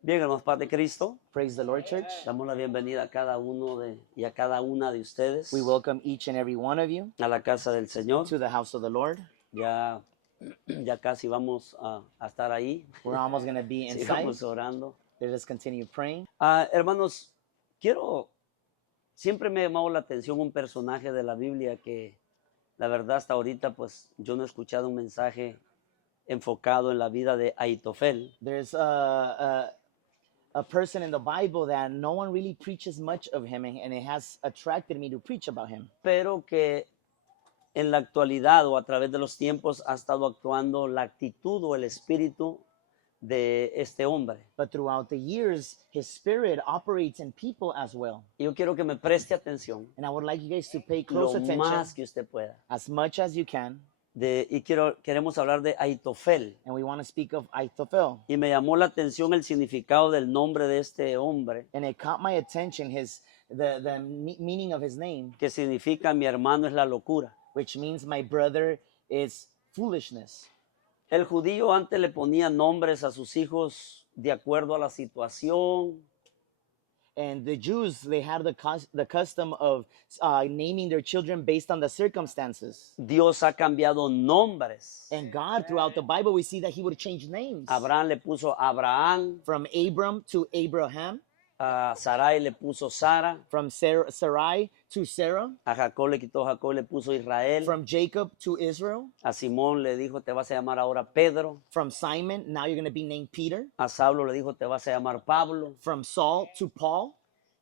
Bien, hermanos, paz de Cristo. Praise the Lord, church. Damos la bienvenida a cada uno y a cada una de ustedes We welcome each and every one of you a la casa del Señor. to the house of the Lord. Ya, ya casi vamos a estar ahí. We're almost going to be inside. Sigamos orando. Let us continue praying. Hermanos, siempre me ha llamado la atención un personaje de la Biblia que la verdad hasta ahorita pues yo no he escuchado un mensaje enfocado en la vida de Ahitofel. There's a person in the Bible that no one really preaches much of him, and it has attracted me to preach about him. Pero que en la actualidad o a través de los tiempos ha estado actuando la actitud o el espíritu de este hombre. But throughout the years, his spirit operates in people as well. Y yo quiero que me preste atención And I would like you guys to pay lo close attention más que usted pueda. as much as you can. Queremos hablar de Ahitofel. And we want to speak of Ahithophel. Y me llamó la atención el significado del nombre de este hombre, And it caught my attention, the meaning of his name, que significa mi hermano es la locura. which means my brother is foolishness. El judío antes le ponía nombres a sus hijos de acuerdo a la situación. And the Jews, they had the custom of naming their children based on the circumstances. Dios ha cambiado nombres. And God, throughout the Bible, we see that he would change names. Abraham le puso Abraham, From Abram to Abraham, a Sarai le puso Sara, from Sarai to Sarah, a Jacob le quitó Jacob, le puso Israel, from Jacob to Israel, a Simón le dijo te vas a llamar ahora Pedro, from Simon, now you're going to be named Peter, a Saulo le dijo te vas a llamar Pablo, from Saul to Paul,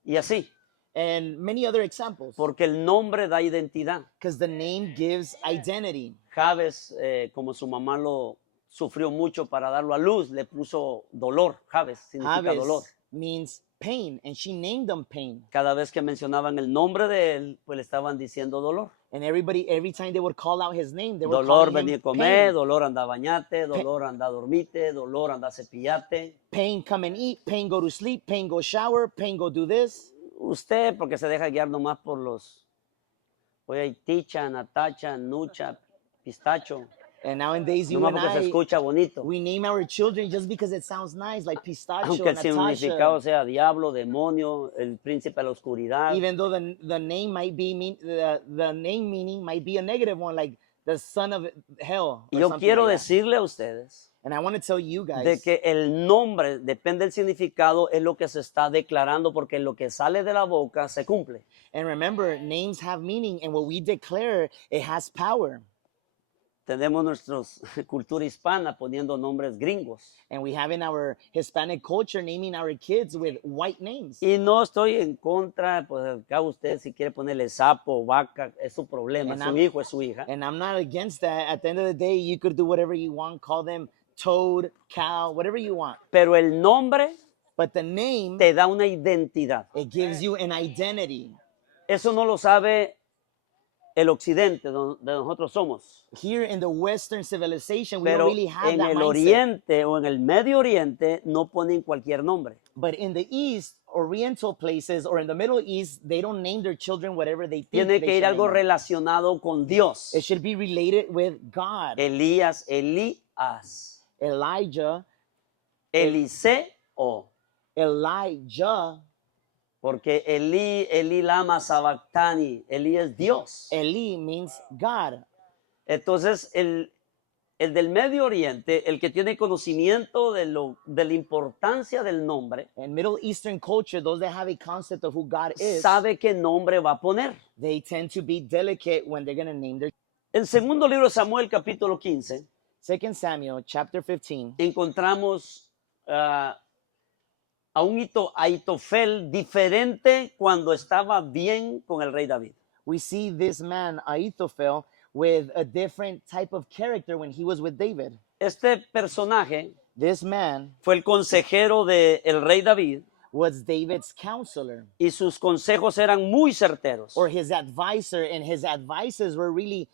y así, and many other examples. porque el nombre da identidad. Because the name gives identity. Jabes, como su mamá lo sufrió mucho para darlo a luz, le puso dolor. Jabes significa dolor. Jabez means pain, and she named them pain. Cada vez que mencionaban el nombre de él, pues le estaban diciendo dolor. And every time they would call out his name, they were Dolor, calling venir a him comer, pain. dolor, anda a bañarte, dolor, anda a dormirte, dolor, anda a cepillarte. Pain, come and eat. Pain, go to sleep. Pain, go shower. Pain, go do this. Usted, porque se deja guiar nomás por oye, hay ticha, natacha, nucha, pistacho. And nowadays, you Nomás and porque se I, escucha bonito. we name our children just because it sounds nice, like pistachio, Aunque el significado Natasha. sea diablo, demonio, el príncipe de la oscuridad. Even though the name might be the name meaning might be a negative one, like the son of hell. Y Or yo something quiero like that. decirle a ustedes And I want to tell you guys de que el nombre, depende del significado, es lo que se está declarando, porque lo que sale de la boca se cumple. and remember, names have meaning, and what we declare, it has power. Tenemos nuestra cultura hispana poniendo nombres gringos. And we have in our Hispanic culture naming our kids with white names. Y no estoy en contra, pues acá usted si quiere ponerle sapo, vaca, es su problema, And es su I'm- hijo, es su hija. And I'm not against that. At the end of the day, you could do whatever you want, call them toad, cow, whatever you want. Pero el nombre But the name, te da una identidad. it gives you an identity. Eso no lo sabe el occidente, donde nosotros somos. Here in the Western civilization, we Pero don't really have en that el mindset. oriente o en el Medio Oriente no ponen cualquier nombre. But in the East, Oriental places, or in the Middle East, they don't name their children whatever they think Tiene they que should ir algo name them. relacionado con Dios. It should be related with God. Elías, Elías, Elijah, Eliseo, Elijah, porque Elí lama sabactani, Elí es Dios. Eli means God. Entonces, el del Medio Oriente, el que tiene conocimiento de la importancia del nombre, In Middle Eastern culture, those that have a concept of who God is, sabe qué nombre va a poner. they tend to be delicate when they're going to name their. El segundo libro de Samuel, capítulo 15, 2 Samuel chapter 15, encontramos a un Ahitofel diferente cuando estaba bien con el rey David. we see this man, Ahithophel, with a different type of character when he was with David. Este personaje This man fue el consejero del rey David was David's counselor y sus consejos eran muy certeros. or his advisor, and his advices were really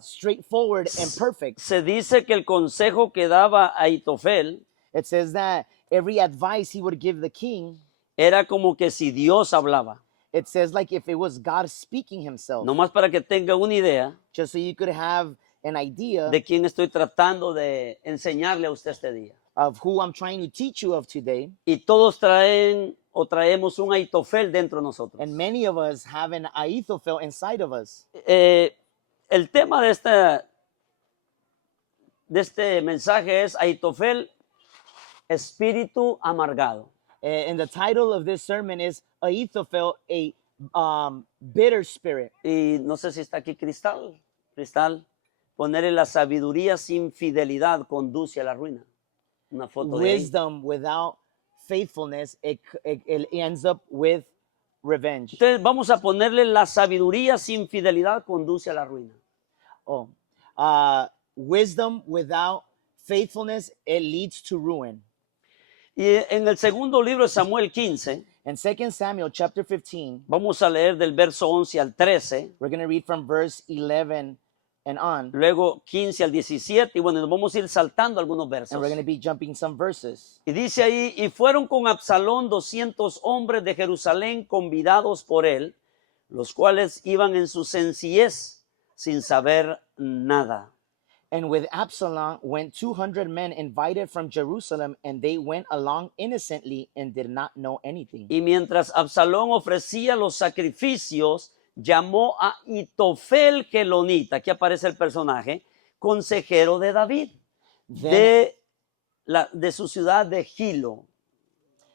straightforward and perfect. Se dice que el consejo que daba Ahitofel It says that every advice he would give the king, era como que si Dios hablaba. it says like if it was God speaking himself. Nomás para que tenga una idea Just so you could have an idea de quién estoy tratando de enseñarle a usted este día. of who I'm trying to teach you of today. y todos traen o traemos un Aitofel dentro de nosotros. And many of us have an Ahithophel inside of us. El tema de este mensaje es Aitofel, espíritu amargado. And the title of this sermon is Ahithophel, a bitter spirit. Y no sé si está aquí Cristal. Ponerle la sabiduría sin fidelidad conduce a la ruina. Una foto de ahí. Wisdom without faithfulness, it ends up with revenge. Entonces vamos a ponerle la sabiduría sin fidelidad conduce a la ruina. Wisdom without faithfulness, it leads to ruin. Y en el segundo libro de Samuel 15, In 2 Samuel chapter 15, vamos a leer del verso 11 al 13, we're going to read from verse 11 and on, luego 15 al 17, y bueno, nos vamos a ir saltando algunos versos. and we're going to be jumping some verses. Y dice ahí, y fueron con Absalón 200 hombres de Jerusalén convidados por él, los cuales iban en su sencillez sin saber nada. And with Absalom went 200 men invited from Jerusalem, and they went along innocently and did not know anything. Y mientras Absalón ofrecía los sacrificios, llamó a Itofel Gelonita, aquí aparece el personaje, consejero de David, de su ciudad de Gilo.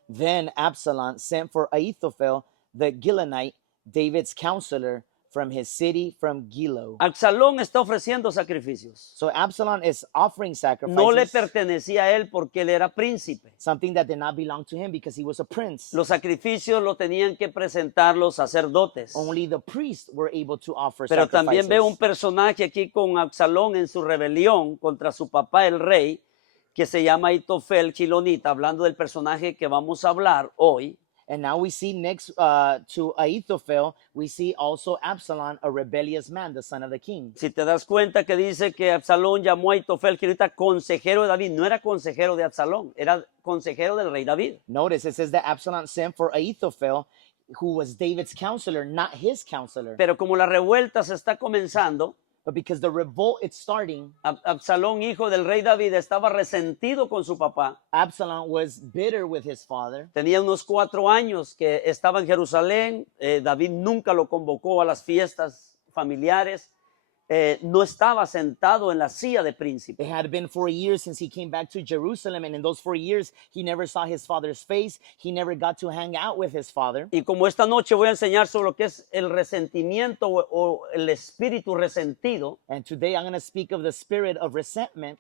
Then Absalom sent for Ahithophel the Gilonite, David's counselor, from his city, from Gilo. Absalón está ofreciendo sacrificios. So Absalom is offering sacrifices, No le pertenecía a él porque él era príncipe. something that did not belong to him because he was a prince. Los sacrificios los tenían que presentar los sacerdotes. Only the priests were able to offer Pero sacrifices. también veo un personaje aquí con Absalón en su rebelión contra su papá, el rey, que se llama Itofel Gilonita, hablando del personaje que vamos a hablar hoy. And now we see next to Ahithophel, we see also Absalom, a rebellious man, the son of the king. Si te das cuenta que dice que Absalón llamó a Itofel Gilonita consejero de David, no era consejero de Absalón, era consejero del rey David. Notice it says that Absalom sent for Ahithophel, who was David's counselor, not his counselor. Pero como la revuelta se está comenzando, But because the revolt is starting, Absalón, hijo del rey David, estaba resentido con su papá. Absalom was bitter with his father. Tenía unos 4 años que estaba en Jerusalén. David nunca lo convocó a las fiestas familiares. No estaba sentado en la silla de príncipe. It had been 4 years since he came back to Jerusalem, and in those 4 years, he never saw his father's face. He never got to hang out with his father. Y como esta noche voy a enseñar sobre lo que es el resentimiento o el espíritu resentido, And today I'm going to speak of the spirit of resentment.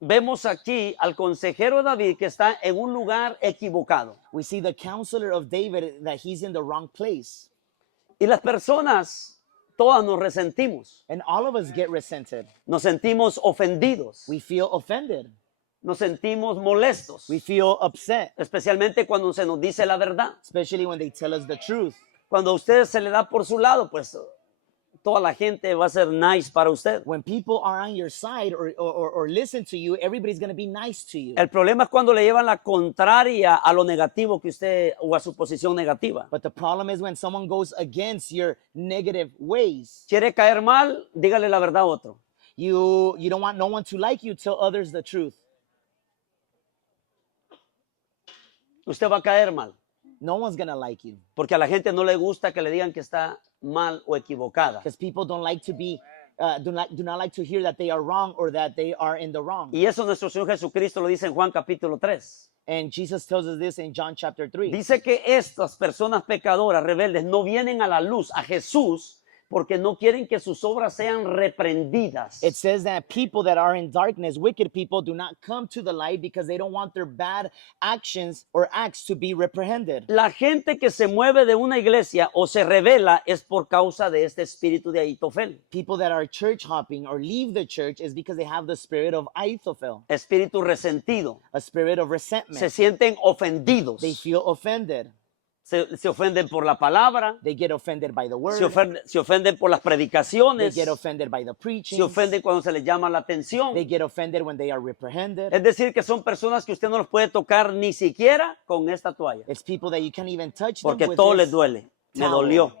vemos aquí al consejero David que está en un lugar equivocado. We see the counselor of David that he's in the wrong place. Y las personas, todas nos resentimos, And all of us get resented. nos sentimos ofendidos, We feel offended. nos sentimos molestos, We feel upset, especialmente cuando se nos dice la verdad. especially when they tell us the truth. Cuando a usted se le da por su lado, pues toda la gente va a ser nice para usted. When people are on your side or listen to you, everybody's going to be nice to you. El problema es cuando le llevan la contraria a lo negativo que usted o a su posición negativa. But the problem is when someone goes against your negative ways. ¿Quiere caer mal? Dígale la verdad a otro. You don't want no one to like you, tell others the truth. Usted va a caer mal, No one's going to like you porque a la gente no le gusta que le digan que está mal o equivocada. because people don't like to be do not like to hear that they are wrong or that they are in the wrong. Y eso nuestro Señor Jesucristo lo dice en Juan capítulo 3. And Jesus tells us this in John chapter 3. Dice que estas personas pecadoras, rebeldes, no vienen a la luz, a Jesús, porque no quieren que sus obras sean reprendidas. It says that people that are in darkness, wicked people, do not come to the light because they don't want their bad actions or acts to be reprehended. La gente que se mueve de una iglesia o se revela es por causa de este espíritu de Ahitofel. People that are church hopping or leave the church is because they have the spirit of Ahithophel, Espíritu resentido. a spirit of resentment. Se sienten ofendidos. They feel offended. Se ofenden por la palabra. They get offended by the word. Se ofenden por las They predicaciones. get offended by the preaching. Se ofenden cuando se les llama la atención. They get offended when they are reprehended. Es decir, que son personas que usted no los puede tocar ni siquiera con esta toalla. It's people that you can't even touch them Porque with todo this les duele. Me towel. dolió.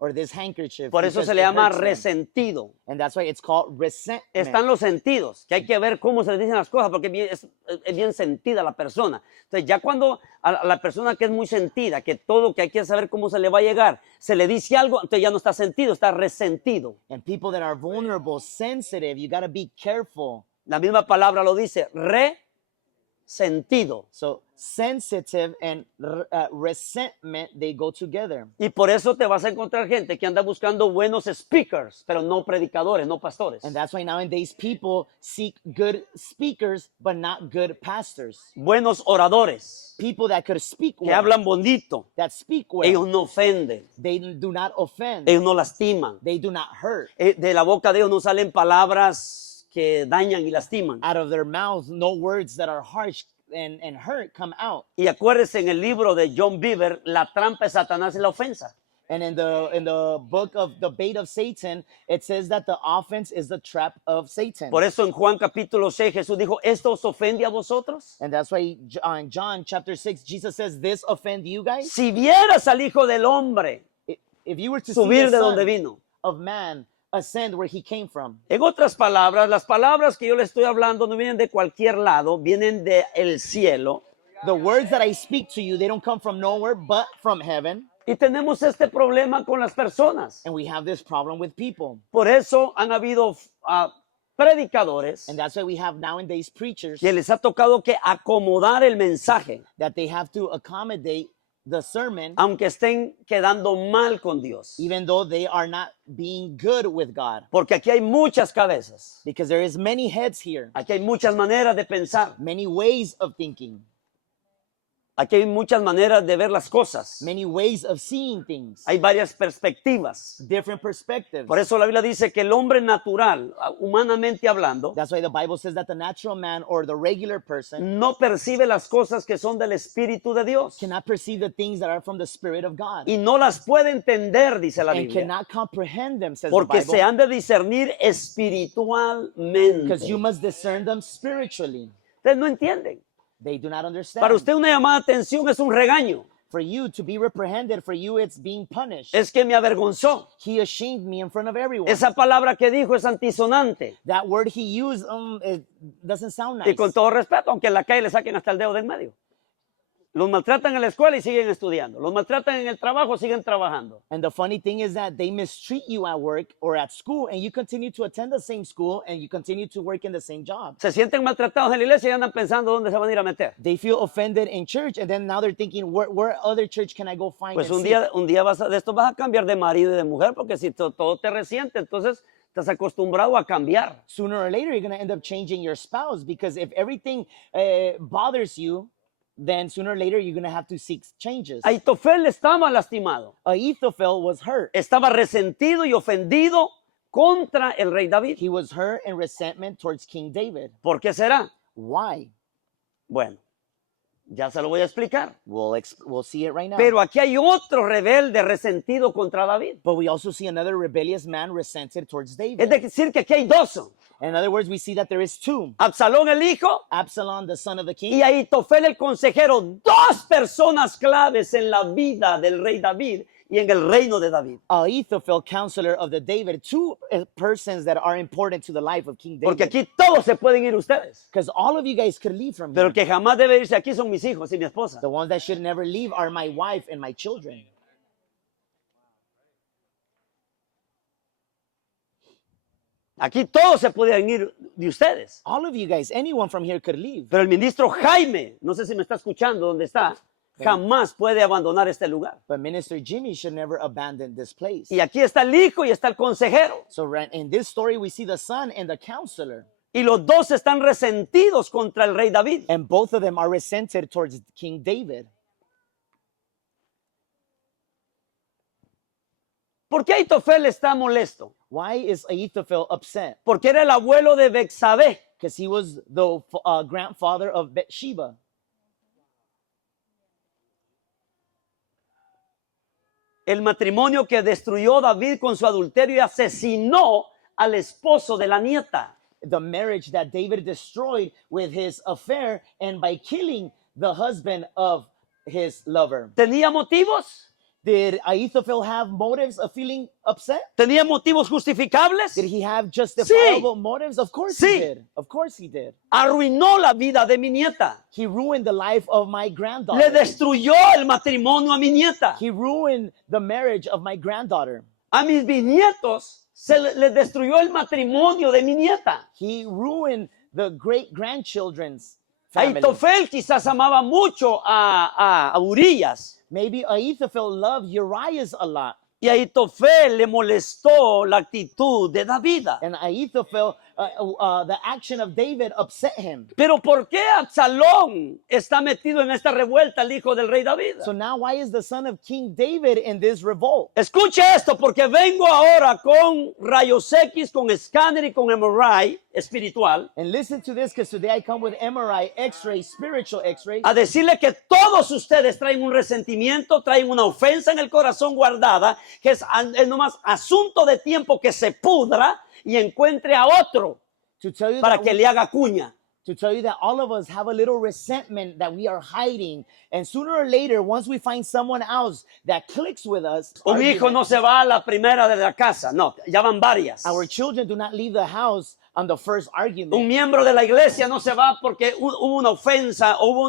or this handkerchief. Por eso because se le it llama hurts them. resentido. And that's why it's called resentment. Están los sentidos, que hay que ver cómo se le dicen las cosas, porque es bien sentida la persona. Entonces, ya cuando a la persona que es muy sentida, que todo, que hay que saber cómo se le va a llegar, se le dice algo, entonces ya no está sentido, está resentido. And people that are vulnerable, sensitive, you got to be careful. La misma palabra lo dice, resentido. So sensitive and resentment, they go together. Y por eso te vas a encontrar gente que anda buscando buenos speakers, pero no predicadores, no pastores. And that's why nowadays people seek good speakers, but not good pastors. Buenos oradores, People that could speak que well, hablan bonito. that speak Ellos well. no ofenden, They do not offend. ellos no lastiman. They do not hurt. De la boca de ellos no salen palabras que dañan y lastiman. Out of their mouths, no words that are harsh and hurt come out. Y acuérdense en el libro de John Beaver, la trampa de Satanás es la ofensa. And in the book of the bait of Satan, it says that the offense is the trap of Satan. Por eso en Juan capítulo 6 Jesús dijo, ¿esto os ofende a vosotros? And that's why in John chapter 6, Jesus says, this offend you guys? Si vieras al Hijo del Hombre If you were to see subir the de donde Son vino. of Man ascend where he came from. En otras palabras, las palabras que yo le estoy hablando no vienen de cualquier lado, vienen del cielo. The words that I speak to you, they don't come from nowhere but from heaven. Y tenemos este problema con las personas. And we have this problem with people. Por eso han habido predicadores And that's why we have nowadays preachers que les ha tocado que acomodar el mensaje, that they have to accommodate the sermon, aunque estén quedando mal con Dios. even though they are not being good with God. Porque aquí hay muchas cabezas, Because there is many heads here, aquí hay muchas maneras de pensar, many ways of thinking, aquí hay muchas maneras de ver las cosas, many ways of seeing things, hay varias perspectivas. different perspectives. Por eso la Biblia dice que el hombre natural, humanamente hablando, That's why the Bible says that the natural man or the regular person no percibe las cosas que son del Espíritu de Dios cannot perceive the things that are from the Spirit of God y no las puede entender, dice la and Biblia, cannot comprehend them, says the porque se Bible, han de discernir espiritualmente. because you must discern them spiritually. Ustedes no entienden. They do not understand. Para usted una llamada de atención es un regaño. For you to be reprehended, for you it's being punished. Es que me avergonzó. He ashamed me in front of everyone. Esa palabra que dijo es antisonante. That word he used, it doesn't sound nice. Y con todo respeto, aunque en la calle le saquen hasta el dedo de en medio. Los maltratan en la escuela y siguen estudiando. Los maltratan en el trabajo, siguen trabajando. And the funny thing is that they mistreat you at work or at school, and you continue to attend the same school and you continue to work in the same job. Se sienten maltratados en la iglesia y andan pensando dónde se van a ir a meter. They feel offended in church, and then now they're thinking, where other church can I go find? Pues and un seek? día de esto vas a cambiar de marido y de mujer, porque si todo te resiente, entonces estás acostumbrado a cambiar. Sooner or later, you're going to end up changing your spouse, because if everything bothers you, then sooner or later you're going to have to seek changes. Ahitofel estaba lastimado, Ahithophel was hurt. estaba resentido y ofendido contra el rey David. He was hurt in resentment towards King David. ¿Por qué será? Why? Bueno, ya se lo voy a explicar. We'll see it right now. Pero aquí hay otro rebelde resentido contra David. But we also see another rebellious man resented towards Es David. decir, que aquí hay dos. In other words, we see that there is two. Absalón el hijo Absalom, the son of the y king, Ahitofel el consejero. Dos personas claves en la vida del rey David y en el reino de David. Ahithophel, counselor of the David, two persons that are important to the life of King Porque David. aquí todos se pueden ir ustedes. Because all of you guys could leave from Pero here. el que jamás debe irse aquí son mis hijos y mi esposa. The ones that should never leave are my wife and my children. Aquí todos se podían ir de ustedes. All of you guys, anyone from here could leave. Pero el ministro Jaime, no sé si me está escuchando, ¿dónde está? Jamás puede abandonar este lugar. But Minister Jimmy should never abandon this place. Y aquí está el hijo y está el consejero. So in this story, we see the son and the counselor. Y los dos están resentidos contra el rey David. And both of them are resented towards King David. ¿Por qué Ahitofel está molesto? Why is Ahithophel upset? Porque era el abuelo de Bexabé. Because he was the grandfather of Bathsheba. El matrimonio que destruyó David con su adulterio y asesinó al esposo de la nieta. The marriage that David destroyed with his affair and by killing the husband of his lover. ¿Tenía motivos? Did Ahithophel have motives of feeling upset? ¿Tenía motivos justificables? Did he have justifiable Sí. motives? Of course Sí. he did. Of course he did. Arruinó la vida de mi nieta. He ruined the life of my Le granddaughter. destruyó el matrimonio a mi nieta. He ruined the marriage of my granddaughter. A mis bisnietos le destruyó el matrimonio de mi nieta. He ruined the great grandchildren's family. Ahitofel quizás amaba mucho a Urías. Maybe Ahithophel loved Urias a lot. Y a Ahitofel le molestó la actitud de David. And Ahithophel, the action of David upset him. Pero ¿por qué Absalón está metido en esta revuelta, el hijo del rey David? So now why is the son of King David in this revolt? Escuche esto, porque vengo ahora con rayos X, con escáner y con MRI espiritual And listen to this, because today I come with MRI, X-ray, spiritual X-ray, a decirle que todos ustedes traen un resentimiento, traen una ofensa en el corazón guardada, que es nomás asunto de tiempo que se pudra y encuentre a otro to tell you para that que le haga cuña. to tell you that all of us have a little resentment that we are hiding, and sooner or later, once we find someone else that clicks with us, Un hijo no se va a la primera de la casa, no, ya van varias. our children do not leave the house on the first argument. Un miembro de la iglesia no se va porque hubo una ofensa, hubo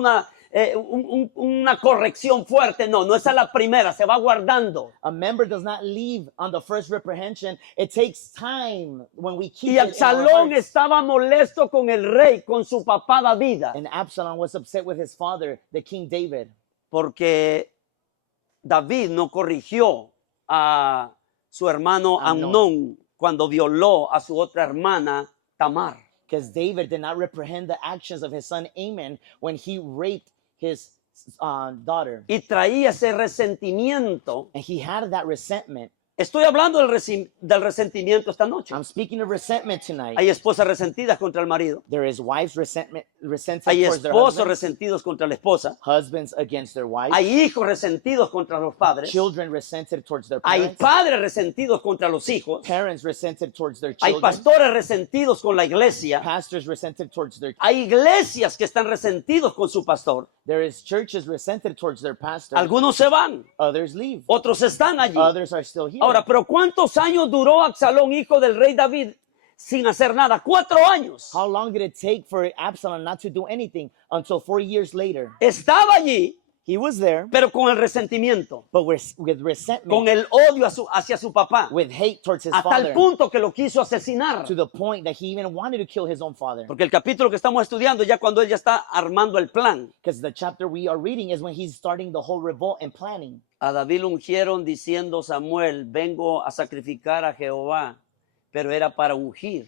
una corrección fuerte. No, no esa es la primera, se va guardando. A member does not leave on the first reprehension. It takes time when we keep Y it in our Absalón hearts. estaba molesto con el rey, con su papá David, And Absalom was upset with his father, the King David, porque David no corrigió a su hermano Amnón. Amnón cuando violó a su otra hermana Tamar. because David did not reprehend the actions of his son Amon when he raped his daughter. Y traía ese resentimiento. And he had that resentment. Estoy hablando del resentimiento esta noche. I'm speaking of resentment tonight. Hay esposas resentidas contra el marido. There is wives resented Hay towards their esposos husbands, resentidos contra la esposa. husbands against their wives, Hay hijos resentidos contra los padres. children resented towards their Hay parents, padres resentidos contra los hijos. parents resented towards their Hay children, pastores resentidos con la iglesia. pastors resented towards their Hay iglesias que están resentidos con su pastor. There is churches resented towards their pastor. Algunos se van, Others leave. otros están allí. Others are still here. Ahora, pero ¿cuántos años duró Absalón, hijo del rey David, sin hacer nada? 4 años. How long did it take for Absalom not to do anything until 4 years later? Estaba allí, He was there, pero con el resentimiento, but with resentment, con el odio hacia su papá, with hate towards his hasta father, el punto que lo quiso asesinar. to the point that he even wanted to kill his own father. Porque el capítulo que estamos estudiando, ya cuando él ya está armando el plan, Because the chapter we are reading is when he's starting the whole revolt and planning. a David lo ungieron diciendo Samuel, vengo a sacrificar a Jehová, pero era para ungir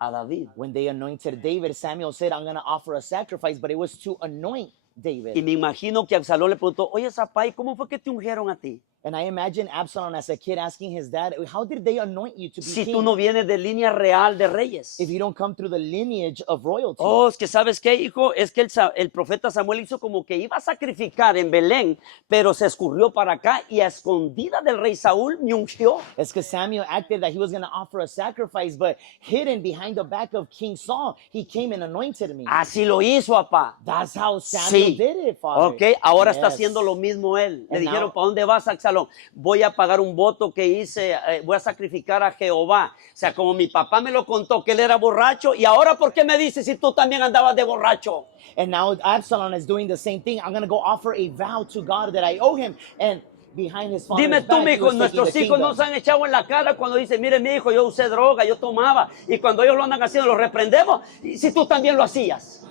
a David. When they anointed David, Samuel said, I'm going to offer a sacrifice, but it was to anoint David. Y me imagino que Absalón le preguntó, oye, Zapay, ¿cómo fue que te ungieron a ti? And I imagine Absalom as a kid asking his dad, how did they anoint you to be Si king tú no vienes de línea real de reyes. if you don't come through the lineage of royalty? Oh, es que ¿sabes qué, hijo? Es que el profeta Samuel hizo como que iba a sacrificar en Belén, pero se escurrió para acá y a escondida del rey Saúl me ungió. It's because Samuel acted that he was going to offer a sacrifice, but hidden behind the back of King Saul, he came and anointed me. Así lo hizo, papá. That's how Samuel Sí. did it, Father. Ok, ahora está Yes. haciendo lo mismo él. Le And dijeron, now- ¿para dónde vas, Absalón? Voy a pagar un voto que hice, voy a sacrificar a Jehová. O sea, como mi papá me lo contó que él era borracho, y ahora ¿por qué me dices si tú también andabas de borracho? And now Absalom is doing the same thing. I'm going to go offer a vow to God that I owe him. And behind his father's Dime tú, back, he mijo, was taking nuestros the hijos kingdom. nos han echado en la cara cuando dicen, mire, mi hijo, yo usé droga, yo tomaba, y cuando ellos lo andan haciendo, lo reprendemos, y si tú también lo hacías.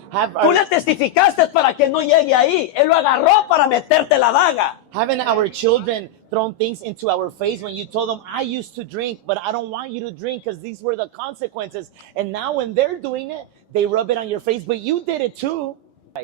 Tú le testificaste para que no llegue ahí. Él lo agarró para meterte la daga. Haven't our children thrown things into our face when you told them, I used to drink, but I don't want you to drink because these were the consequences. And now when they're doing it, they rub it on your face, but you did it too.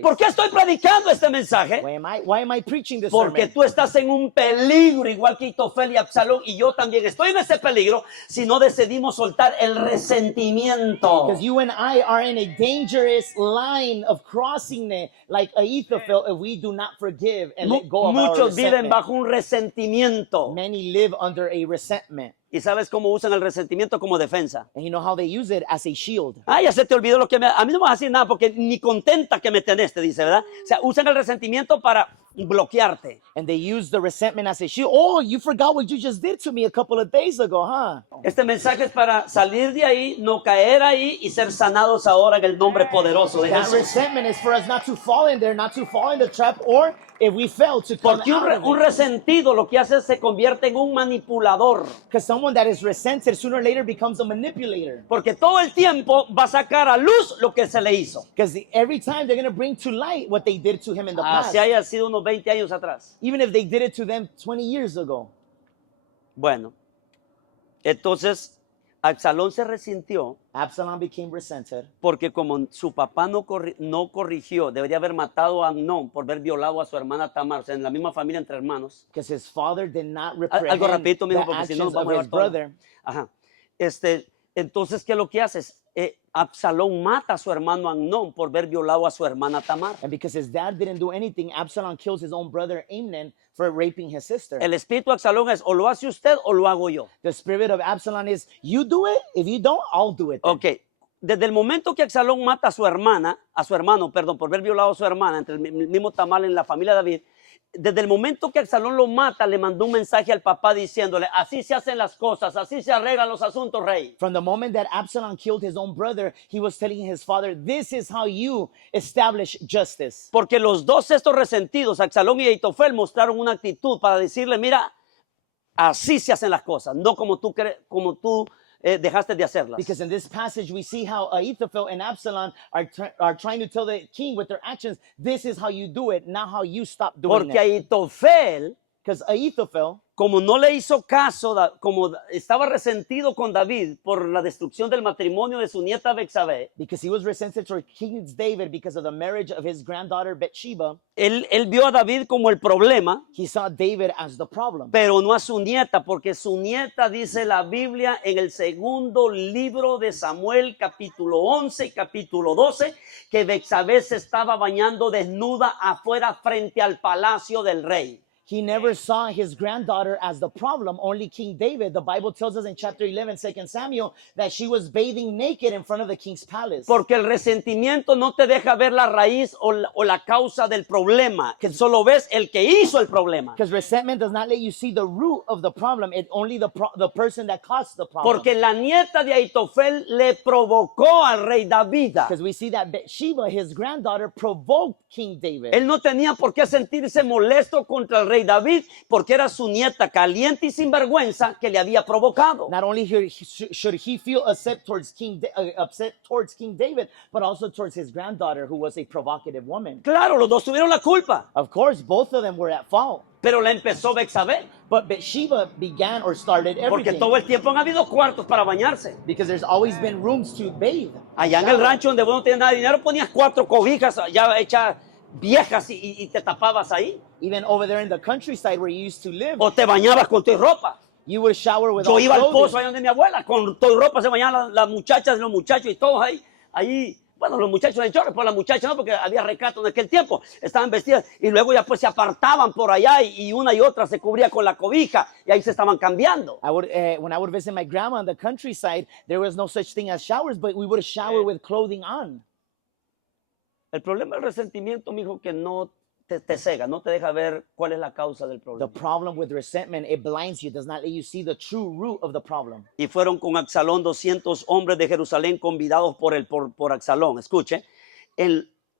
¿Por qué estoy predicando este mensaje? Why am I preaching this Porque sermon? tú estás en un peligro, igual que Ahitofel y Absalón, y yo también estoy en ese peligro si no decidimos soltar el resentimiento. Because you and I are in a dangerous line of crossing it like Ahithophel if we do not forgive and let go of our Muchos viven resentment. bajo un resentimiento. Many live under a resentment. ¿Y sabes cómo usan el resentimiento como defensa? And you know how they use it as a shield. Ah, ya se te olvidó lo que a mí no me vas a decir nada porque ni contenta que me tenés, te dice, ¿verdad? O sea, usan el resentimiento para bloquearte. And they use the resentment as a shield. Oh, you forgot what you just did to me a couple of days ago, huh? Este mensaje es para salir de ahí, no caer ahí y ser sanados ahora en el nombre poderoso de That Jesús. resentment is for us not to fall in there, not to fall in the trap, or if we fail to come Porque out un of it. resentido lo que hace es se convierte en un manipulador. Because someone that is resented sooner or later becomes a manipulator. Porque todo el tiempo va a sacar a luz lo que se le hizo. Because every time they're going to bring to light what they did to him in the past. Así haya sido unos 20 años atrás. Even if they did it to them 20 years ago. Bueno, entonces Absalón se resintió Absalom became resented porque como su papá no corrigió, debería haber matado a Amnón por haber violado a su hermana Tamar, o sea, en la misma familia entre hermanos. because his father did not Algo reprehend rapidito, mijo, the porque si no actions nos of vamos a his llevar todo. brother. Ajá. Entonces, ¿qué es lo que haces? Absalón mata a su hermano Amnón por haber violado a su hermana Tamar. And because his dad didn't do anything, Absalom kills his own brother Amnon for raping his sister. El espíritu de Absalón es o lo hace usted o lo hago yo. The spirit of Absalom is, you do it. If you don't, I'll do it. then. Ok. Desde el momento que Absalón mata a su hermano, perdón, por haber violado a su hermana, entre el mismo Tamar en la familia de David, desde el momento que Absalón lo mata, le mandó un mensaje al papá diciéndole, así se hacen las cosas, así se arreglan los asuntos, rey. From the moment that Absalom killed his own brother, he was telling his father, this is how you establish justice. Porque los dos estos resentidos, Absalón y Aitofel, mostraron una actitud para decirle, mira, así se hacen las cosas, no como tú dejaste de hacerlas. Because in this passage, we see how Ahithophel and Absalom are trying to tell the king with their actions, this is how you do it, not how you stop doing Porque it. Aitofel, Because Ahithophel, como no le hizo caso, como estaba resentido con David por la destrucción del matrimonio de su nieta Bexabé, because he was resented toward King David because of the marriage of his granddaughter Bathsheba, él vio a David como el problema, he saw David as the problem. pero no a su nieta, porque su nieta, dice la Biblia en el segundo libro de Samuel, capítulo 11 y capítulo 12, que Bexabé se estaba bañando desnuda afuera frente al palacio del rey. He never saw his granddaughter as the problem. Only King David. The Bible tells us in chapter 11, 2 Samuel, that she was bathing naked in front of the king's palace. Porque el resentimiento no te deja ver la raíz o la causa del problema, que solo ves el que hizo el problema. Because resentment does not let you see the root of the problem. It's only the person that caused the problem. Porque la nieta de Aitofel le provocó al rey David. Because we see that Bathsheba, his granddaughter, provoked King David. Él no tenía por qué sentirse molesto contra el rey David, porque era su nieta caliente y sinvergüenza que le había provocado. Not only should he feel upset towards King David, but also towards his granddaughter, who was a provocative woman. Claro, los dos tuvieron la culpa, Of course, both of them were at fault. pero la empezó Bexabé, But Bathsheba began or started porque everything. todo el tiempo han habido cuartos para bañarse. Because there's always been rooms to bathe. Allá en el rancho donde vos no tenías nada de dinero, ponías 4 cobijas ya hechas viejas y te tapabas ahí. Even over there in the countryside where you used to live, O te bañabas con tu ropa. you would shower with Yo all iba al pozo clothing. ahí donde mi abuela, con toda ropa se bañaban las muchachas y los muchachos y todos ahí. Bueno, los muchachos en chorro, pero las muchachas no, porque había recato en aquel tiempo. Estaban vestidas y luego ya pues se apartaban por allá y una y otra se cubría con la cobija y ahí se estaban cambiando. When I would visit my grandma in the countryside, there was no such thing as showers, but we would shower with clothing on. El problema del resentimiento, mijo, que no te cega, no te deja ver cuál es la causa del The problema. problem with resentment, it blinds you, does not let you see the true root of the problem. Y fueron con Absalón 200 hombres de Jerusalén convidados por Absalón, escuche,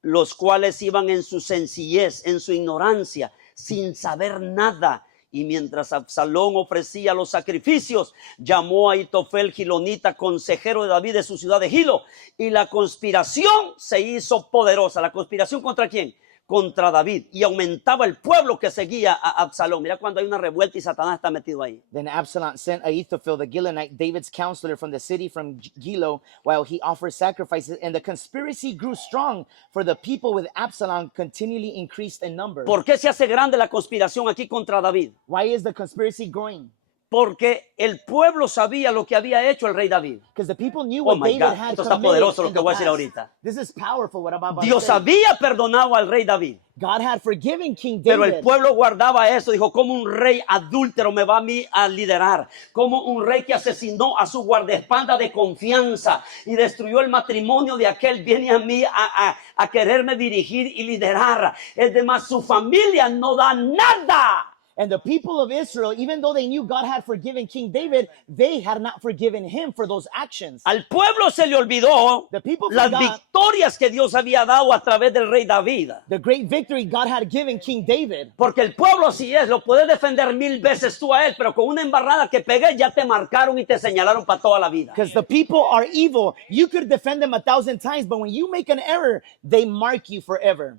los cuales iban en su sencillez, en su ignorancia, sin saber nada. Y mientras Absalón ofrecía los sacrificios, llamó a Aitofel Gilonita, consejero de David de su ciudad de Gilo, y la conspiración se hizo poderosa. ¿La conspiración contra quién? Contra David, y aumentaba el pueblo que seguía a Absalón. Mira cuando hay una revuelta y Satanás está metido ahí. Then Absalom sent Ahithophel the Gilonite, David's counselor from the city from Gilo, while he offered sacrifices, and the conspiracy grew strong, for the people with Absalom continually increased in number. ¿Por qué se hace grande la conspiración aquí contra David? Why is the conspiracy growing? Porque el pueblo sabía lo que había hecho el rey David. Because the people knew Oh what my David God, had esto está committed poderoso lo in que the voy a decir past. ahorita. This is powerful what I'm about Dios to say. había perdonado al rey David, God had forgiven King pero el David. pueblo guardaba eso. Dijo, ¿cómo un rey adúltero me va a mí a liderar? ¿Cómo un rey que asesinó a su guardaespaldas de confianza y destruyó el matrimonio de aquel viene a mí a quererme dirigir y liderar? Es demás, su familia no da nada. And the people of Israel, even though they knew God had forgiven King David, they had not forgiven him for those actions. Al pueblo se le olvidó The people las forgot victorias que Dios había dado a través del rey David. the great victory God had given King David. Porque el pueblo así es, lo puedes defender 1000 veces tú a él, pero con una embarrada que pegué ya te marcaron y te señalaron para toda la vida. Because the people are evil. You could defend them 1,000 times, but when you make an error, they mark you forever.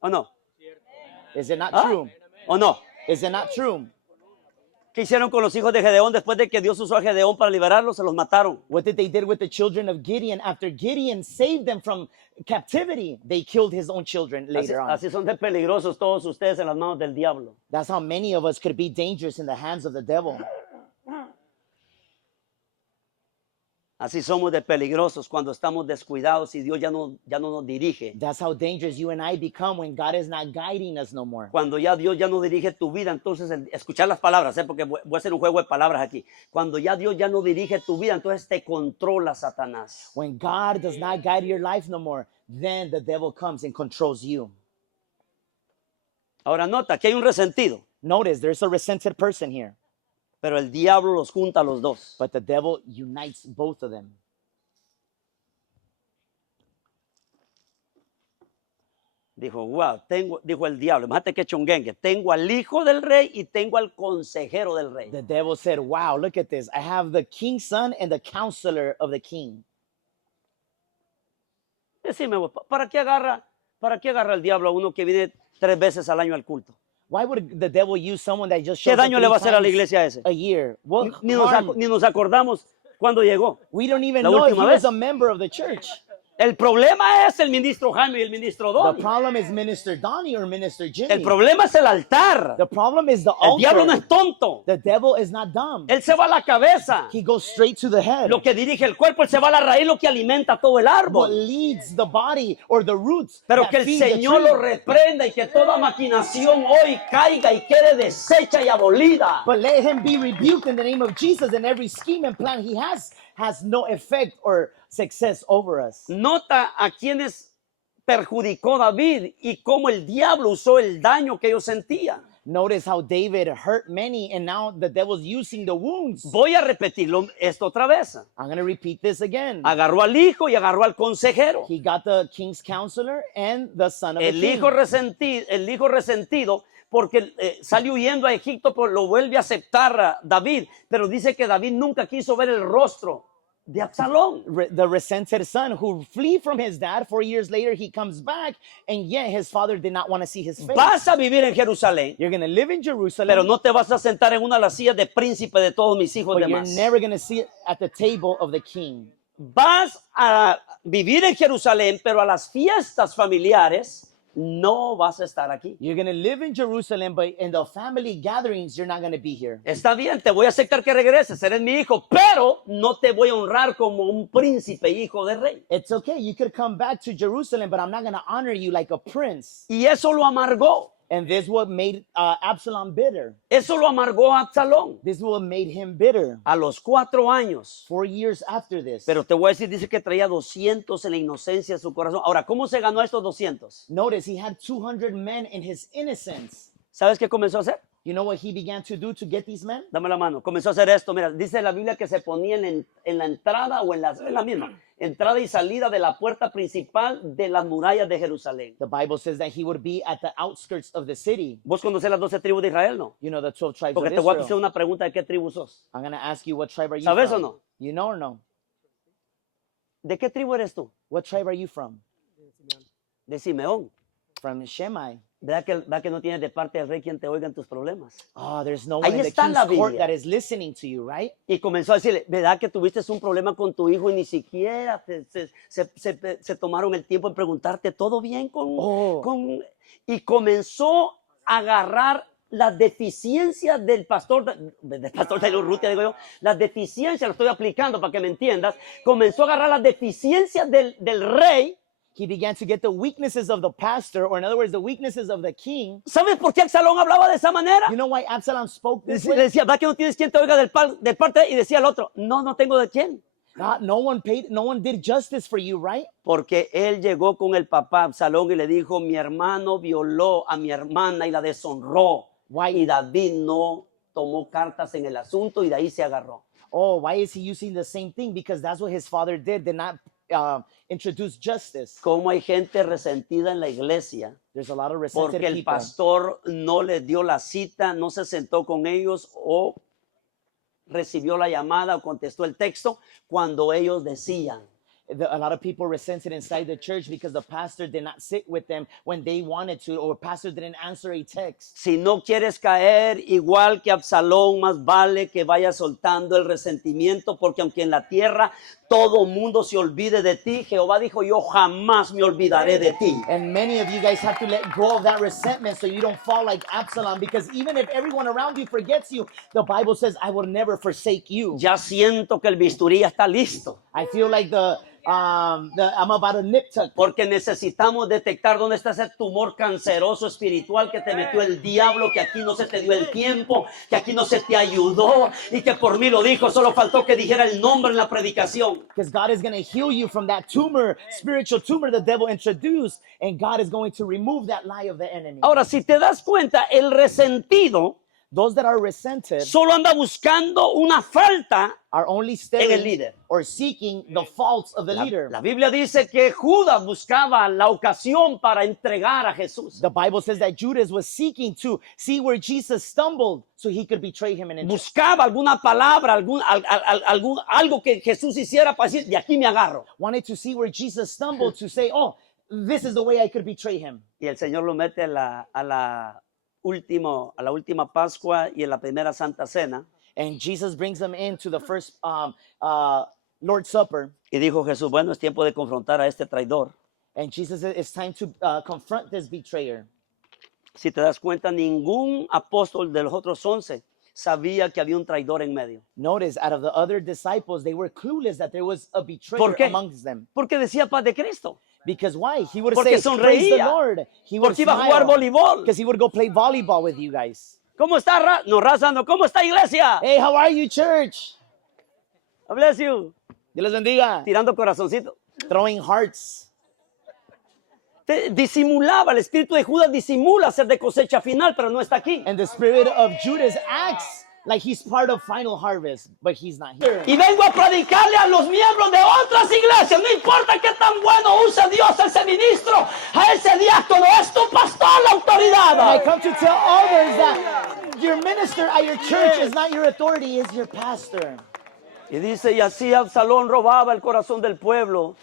¿O no? Is it not ¿Ah? true? ¿O no? Is it not true? ¿Qué hicieron con los hijos de Gedeón después de que Dios usó a Gedeón para liberarlos? Se los mataron. What did they did with the children of Gideon after Gideon saved them from captivity? They killed his own children Así, later on. así son de peligrosos todos ustedes en las manos del diablo. That's how many of us could be dangerous in the hands of the devil. Así somos de peligrosos cuando estamos descuidados y Dios ya no nos dirige. That's how dangerous you and I become when God is not guiding us no more. Cuando ya Dios ya no dirige tu vida, entonces escuchar las palabras, porque voy a hacer un juego de palabras aquí. Cuando ya Dios ya no dirige tu vida, entonces te controla Satanás. When God does not guide your life no more, then the devil comes and controls you. Ahora nota que hay un resentido, Notice there's a resented person here, pero el diablo los junta a los dos. but the devil unites both of them. Dijo, wow, dijo el diablo, imagínate que chonguengue, tengo al hijo del rey y tengo al consejero del rey. The devil said, wow, look at this. I have the king's son and the counselor of the king. Decime, ¿para qué agarra el diablo a uno que viene 3 veces al año al culto? Why would the devil use someone that just ¿Qué shows up daño le va a 3 hacer a la times iglesia ese? a year? What Ni harm? nos acordamos cuando llegó. We don't even La know if he última was vez. a member of the church. El problema es el ministro Jaime y el ministro The Donnie. problem is Minister Donnie or Minister Jimmy. El problema es el altar. The problem is the El diablo no altar. es tonto. The devil is not dumb. Él se va a la cabeza. He goes straight to the head. Lo que dirige el cuerpo, él se va a la raíz, lo que alimenta todo el What árbol. leads the body or the roots. Pero that que el feed the Señor tree. lo reprenda y que toda maquinación hoy caiga y quede deshecha y abolida. But let him be rebuked in the name of Jesus, and every scheme and plan he has no effect or success over us. Nota a quienes perjudicó David y cómo el diablo usó el daño que ellos sentían. Notice how David hurt many, and now the devil's using the wounds. Voy a repetirlo esto otra vez. I'm going to repeat this again. Agarró al hijo y agarró al consejero. He got the king's counselor and the son of the El king. hijo resentido porque salió huyendo a Egipto, pero lo vuelve a aceptar a David. Pero dice que David nunca quiso ver el rostro de Absalón. The resented son who flee from his dad 4 years later, he comes back, and yet his father did not want to see his face. Vas a vivir en Jerusalén, You're going to live in Jerusalem, pero no te vas a sentar en una de las sillas de príncipe de todos mis hijos but you're demás. never going to sit at the table of the king. Vas a vivir en Jerusalén, pero a las fiestas familiares no vas a estar aquí. You're going to live in Jerusalem, but in the family gatherings, you're not going to be here. Está bien, te voy a aceptar que regreses, eres mi hijo, pero no te voy a honrar como un príncipe hijo de rey. It's okay. You could come back to Jerusalem, but I'm not going to honor you like a prince. Y eso lo amargó. And this what made Absalom bitter. Eso lo amargó a Absalón This is what made him bitter. a los 4 años. 4 years after this. Pero te voy a decir, dice que traía 200 en la inocencia de su corazón. Ahora, ¿cómo se ganó estos 200? Notice he had 200 men in his innocence. ¿Sabes qué comenzó a hacer? You know what he began to do to get these men? Dame la mano. Comenzó a hacer esto. Mira, dice la Biblia que se ponía en la entrada o en la misma. Entrada y salida de la puerta principal de las murallas de Jerusalén. The Bible says that he would be at the outskirts of the city. ¿Vos conocés las 12 tribus de Israel, no? You know, the 12 tribes Porque of te voy a hacer Israel. una pregunta de qué tribu sos. I'm going to ask you, what tribe are you ¿Sabes from? o no? You know or no? ¿De qué tribu eres tú? What tribe are you from? De Simeón. From Shemai. ¿Verdad que no tienes de parte del rey quien te oiga en tus problemas? Oh, there's no Ahí one in the está king's la court Biblia. that is listening to you, right? Y comenzó a decirle, ¿verdad que tuviste un problema con tu hijo y ni siquiera se tomaron el tiempo en preguntarte todo bien Oh. y comenzó a agarrar las deficiencias del pastor de Urrutia, digo yo, las deficiencias, lo estoy aplicando para que me entiendas, comenzó a agarrar las deficiencias del rey. He began to get the weaknesses of the pastor, or in other words, the weaknesses of the king. ¿Sabes por qué Absalón hablaba de esa manera? You know why Absalom spoke this Le way? decía, va que no tienes quien te oiga del parte, y decía el otro, no tengo de quién. God, no one did justice for you, right? Porque él llegó con el papá Absalón y le dijo, mi hermano violó a mi hermana y la deshonró. Why? Y David no tomó cartas en el asunto y de ahí se agarró. Oh, why is he using the same thing? Because that's what his father did not introduce justice. Como hay gente resentida en la iglesia There's a lot of resented porque el people. pastor no les dio la cita, no se sentó con ellos o recibió la llamada o contestó el texto cuando ellos decían. A lot of people resented inside the church because the pastor did not sit with them when they wanted to, or pastor didn't answer a text. Si no quieres caer igual que Absalón, más vale que vayas soltando el resentimiento, porque aunque en la tierra todo mundo se olvide de ti, Jehová dijo, yo jamás me olvidaré de ti. And many of you guys have to let go of that resentment so you don't fall like Absalom, because even if everyone around you forgets you, the Bible says, I will never forsake you. Ya siento que el bisturí ya está listo, I feel like I'm about a nip tuck. porque necesitamos detectar dónde está ese tumor canceroso espiritual que te metió el diablo, que aquí no se te dio el tiempo, que aquí no se te ayudó y que por mí lo dijo, solo faltó que dijera el nombre en la predicación. Because God is going to heal you from that tumor, spiritual tumor the devil introduced, and God is going to remove that lie of the enemy. Ahora, si te das cuenta, el resentido Those that are resented solo anda buscando una falta are only en el staring líder. or seeking the faults of the leader. La Biblia dice que Judas buscaba la ocasión para entregar a Jesús. The Bible says that Judas was seeking to see where Jesus stumbled so he could betray him. And Buscaba alguna palabra, algo que Jesús hiciera para decir, de aquí me agarro. wanted to see where Jesus stumbled to say, oh, this is the way I could betray him. Y el Señor lo mete a la última Pascua y en la primera Santa Cena. And Jesus brings them into the first Lord's Supper. Y dijo Jesús, bueno, es tiempo de confrontar a este traidor. And Jesus said, it's time to confront this betrayer. Si te das cuenta, ningún apóstol de los otros 11 sabía que había un traidor en medio. Notice, out of the other disciples, they were clueless that there was a betrayer ¿Por qué? amongst them. Porque decía paz de Cristo. Because why? He would Porque say, praise the sonreía. Lord. He would Porque iba a jugar voleibol. because he would go play volleyball with you guys. ¿Cómo está? No, raza, no. ¿Cómo está, iglesia? Hey, how are you, church? God bless you. Dios les bendiga. Tirando corazoncito. Throwing hearts. Disimulaba, el espíritu de Judas disimula ser de cosecha final, pero no está aquí. And the spirit of Judas acts like he's part of final harvest, but he's not here. Y vengo a predicarle a los miembros de otras iglesias, no importa qué tan bueno use Dios a ese ministro, a ese diácono, es tu pastor la autoridad. And I come to tell others that your minister at your church is not your authority, is your pastor. Y dice, y así Absalón robaba el corazón del pueblo.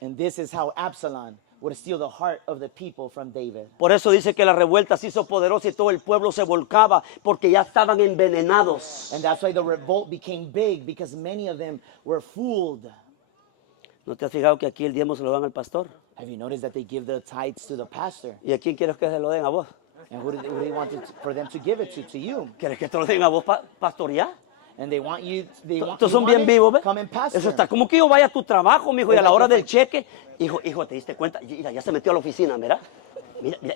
And this is how Absalom would steal the heart of the people from David. Por eso dice que la revuelta se hizo poderosa y todo el pueblo se volcaba porque ya estaban envenenados. And that's why the revolt became big, because many of them were fooled. ¿No te has fijado que aquí el diezmo se lo dan al pastor? Have you noticed that they give the tithes to the pastor? ¿Y a quién quieres que se lo den a vos? And who do they want for them to give it to you? ¿Quieres que te lo den a vos pastorear? And they want you, Estos son bien vivos, ¿ves? come and pastor. Eso está como que yo vaya a tu trabajo, mijo, y a la hora del cheque, hijo, ¿te diste cuenta? Mira, ya se metió a la oficina, mira,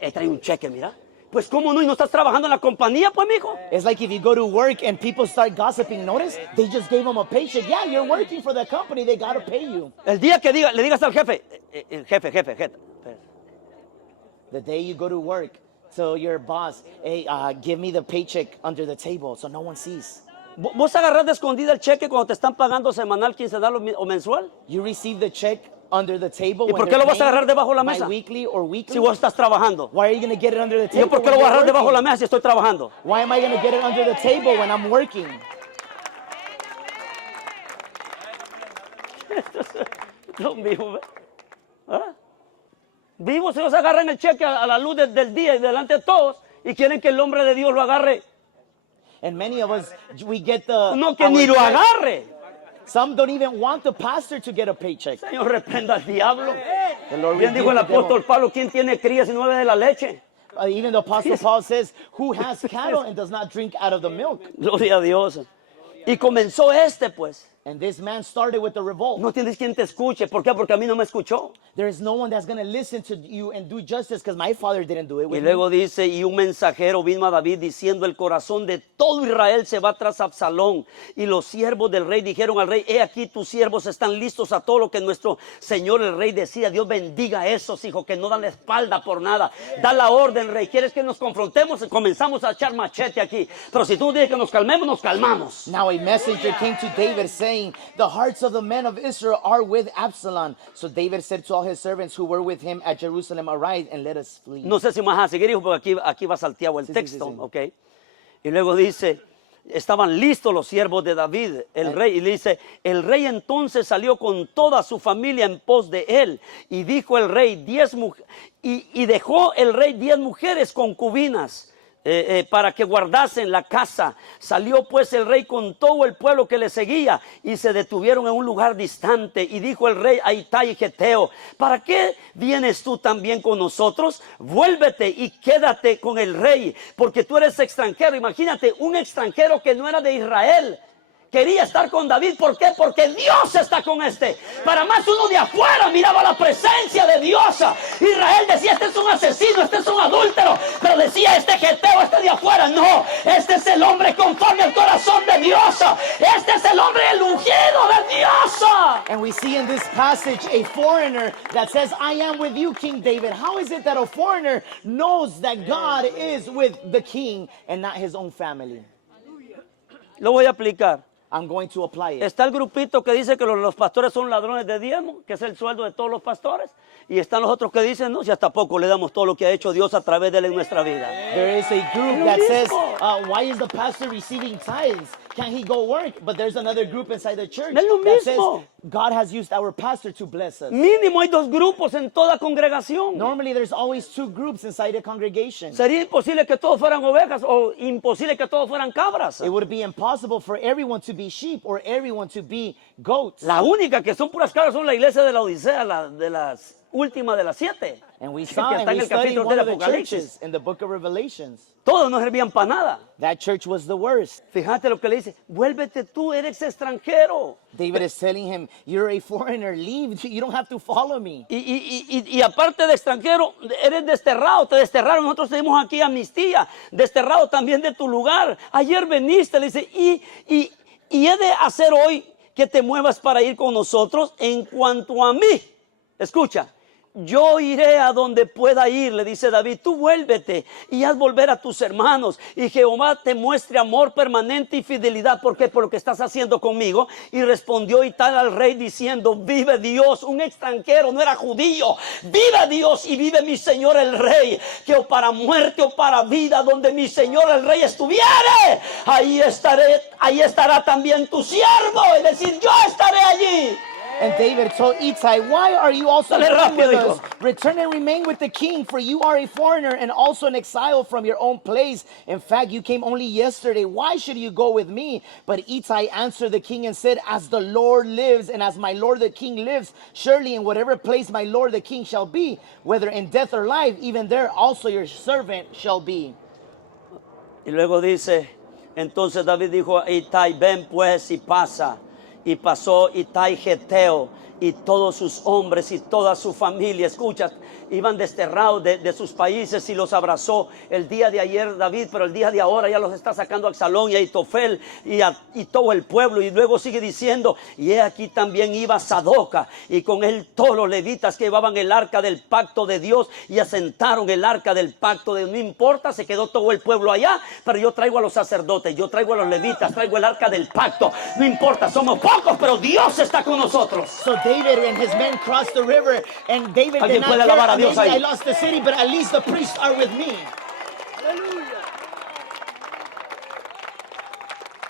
ahí trae un cheque, mira. Pues, ¿cómo no? ¿Y no estás trabajando en la compañía, pues, mijo? It's like if you go to work and people start gossiping. Notice, they just gave them a paycheck. Yeah, you're working for the company. They got to pay you. El día que le digas al jefe, jefe. The day you go to work, so your boss, hey, give me the paycheck under the table so no one sees. ¿Vos agarrás de escondida el cheque cuando te están pagando semanal, quincenal o mensual? You receive the check under the table. ¿Y por qué lo vas a agarrar debajo de la mesa? Weekly or weekly? Si vos estás trabajando. Why are you going to get it under the ¿Y table? yo por qué lo voy a agarrar debajo de la mesa si estoy trabajando? Why am I going to get it under the table when I'm working? Son vivos, ¿ah? Vivos, ellos agarran el cheque a la luz del día y delante de todos y quieren que el hombre de Dios lo agarre. And many of us, we get the... No, que ni lo agarre. Some don't even want the pastor to get a paycheck. Señor, reprenda al diablo. The Lord Bien dijo el rebuke the devil. apóstol Pablo, ¿quién tiene crías y no bebe de la leche? Even the Apostle Paul says, who has cattle and does not drink out of the milk? Gloria a Dios. Y comenzó pues. And this man started with the revolt. No tienes quien te escuche. ¿Por qué? Porque a mí no me escuchó. There is no one that's going to listen to you and do justice because my father didn't do it Y with me. luego dice, y un mensajero vino a David diciendo, el corazón de todo Israel se va tras Absalón. Y los siervos del rey dijeron al rey, he aquí tus siervos están listos a todo lo que nuestro señor el rey decida. Dios bendiga a esos hijos que no dan la espalda por nada. Da la orden, rey. ¿Quieres que nos confrontemos? Comenzamos a echar machete aquí. Pero si tú dices que nos calmemos, nos calmamos. Now a messenger came to David saying, the hearts of the men of Israel are with Absalom. So David said to all his servants who were with him at Jerusalem, arise and let us flee. No sé si vas a seguir, hijo, porque aquí va salteado el texto, sí. ¿ok? Y luego dice, estaban listos los siervos de David, el rey, y dice, el rey entonces salió con toda su familia en pos de él, y dijo el rey, y dejó el rey 10 mujeres concubinas, para que guardasen la casa. Salió pues el rey con todo el pueblo que le seguía y se detuvieron en un lugar distante. Y dijo el rey a Itai Geteo, ¿para qué vienes tú también con nosotros? Vuélvete y quédate con el rey, porque tú eres extranjero. Imagínate, un extranjero que no era de Israel quería estar con David. ¿Por qué? Porque Dios está con este. Para más, uno de afuera miraba la presencia de Dios. Israel decía, este es un asesino, este es un adúltero. Pero decía, este Geteo, este de afuera. No, este es el hombre conforme al corazón de Dios. Este es el hombre, el ungido de Dios. And we see in this passage a foreigner that says, I am with you, King David. How is it that a foreigner knows that God is with the king and not his own family? Lo voy a aplicar. I'm going to apply it. Está el grupito que dice que los pastores son ladrones de diezmo, que es el sueldo de todos los pastores. Y están los otros que dicen, no, si hasta poco le damos todo lo que ha hecho Dios a través de él en nuestra vida. There is a group that says, why is the pastor receiving tithes? Can't he go work? But there's another group inside the church Es lo that says, mismo. God has used our pastor to bless us. Mínimo hay 2 grupos en toda congregación. Normally there's always 2 groups inside a congregation. Sería imposible que todos fueran ovejas o imposible que todos fueran cabras. It would be impossible for everyone to be sheep or everyone to be goats. La única que son puras cabras son la iglesia de la Odisea, de las últimas de las 7. And we Que saw está and en we el studied capítulo one del of the Apocalipsis. churches in the book of Revelations. Todos no servían para nada. That church was the worst. Fíjate lo que le dice, vuélvete tú, eres extranjero. David is telling him, you're a foreigner, leave, you don't have to follow me. Y aparte de extranjero, eres desterrado, te desterraron. Nosotros tenemos aquí amnistía, desterrado también de tu lugar. Ayer veniste, le dice, y he de hacer hoy que te muevas para ir con nosotros. En cuanto a mí, escucha, yo iré a donde pueda ir, le dice David, tú vuélvete y haz volver a tus hermanos y Jehová te muestre amor permanente y fidelidad. ¿Por qué? Por lo que estás haciendo conmigo. Y respondió Itai al rey diciendo, vive Dios, un extranjero, no era judío, vive Dios y vive mi señor el rey, que o para muerte o para vida, donde mi señor el rey estuviere, ahí estará también tu siervo, es decir, yo estaré allí. And David told Itai, why are you also Dale going with rápido, us? Return and remain with the king, for you are a foreigner and also an exile from your own place. In fact, you came only yesterday. Why should you go with me? But Itai answered the king and said, as the Lord lives and as my lord the king lives, surely in whatever place my lord the king shall be, whether in death or life, even there also your servant shall be. Y luego dice, entonces David dijo a Itai, ven pues y pasa. Y pasó Itai Geteo y todos sus hombres y toda su familia, escucha, iban desterrados de sus países y los abrazó el día de ayer David, pero el día de ahora ya los está sacando a Absalón y a Aitofel y todo el pueblo. Y luego sigue diciendo, y he aquí también iba Sadoca y con él todos los levitas que llevaban el arca del pacto de Dios y asentaron el arca del pacto de Dios. No importa, se quedó todo el pueblo allá, pero yo traigo a los sacerdotes, yo traigo a los levitas, traigo el arca del pacto. No importa, somos pocos, pero Dios está con nosotros. So David and his men crossed the river, and David did not puede care. alabar a Dios Maybe ahí. I lost the city, but at least the priests are with me.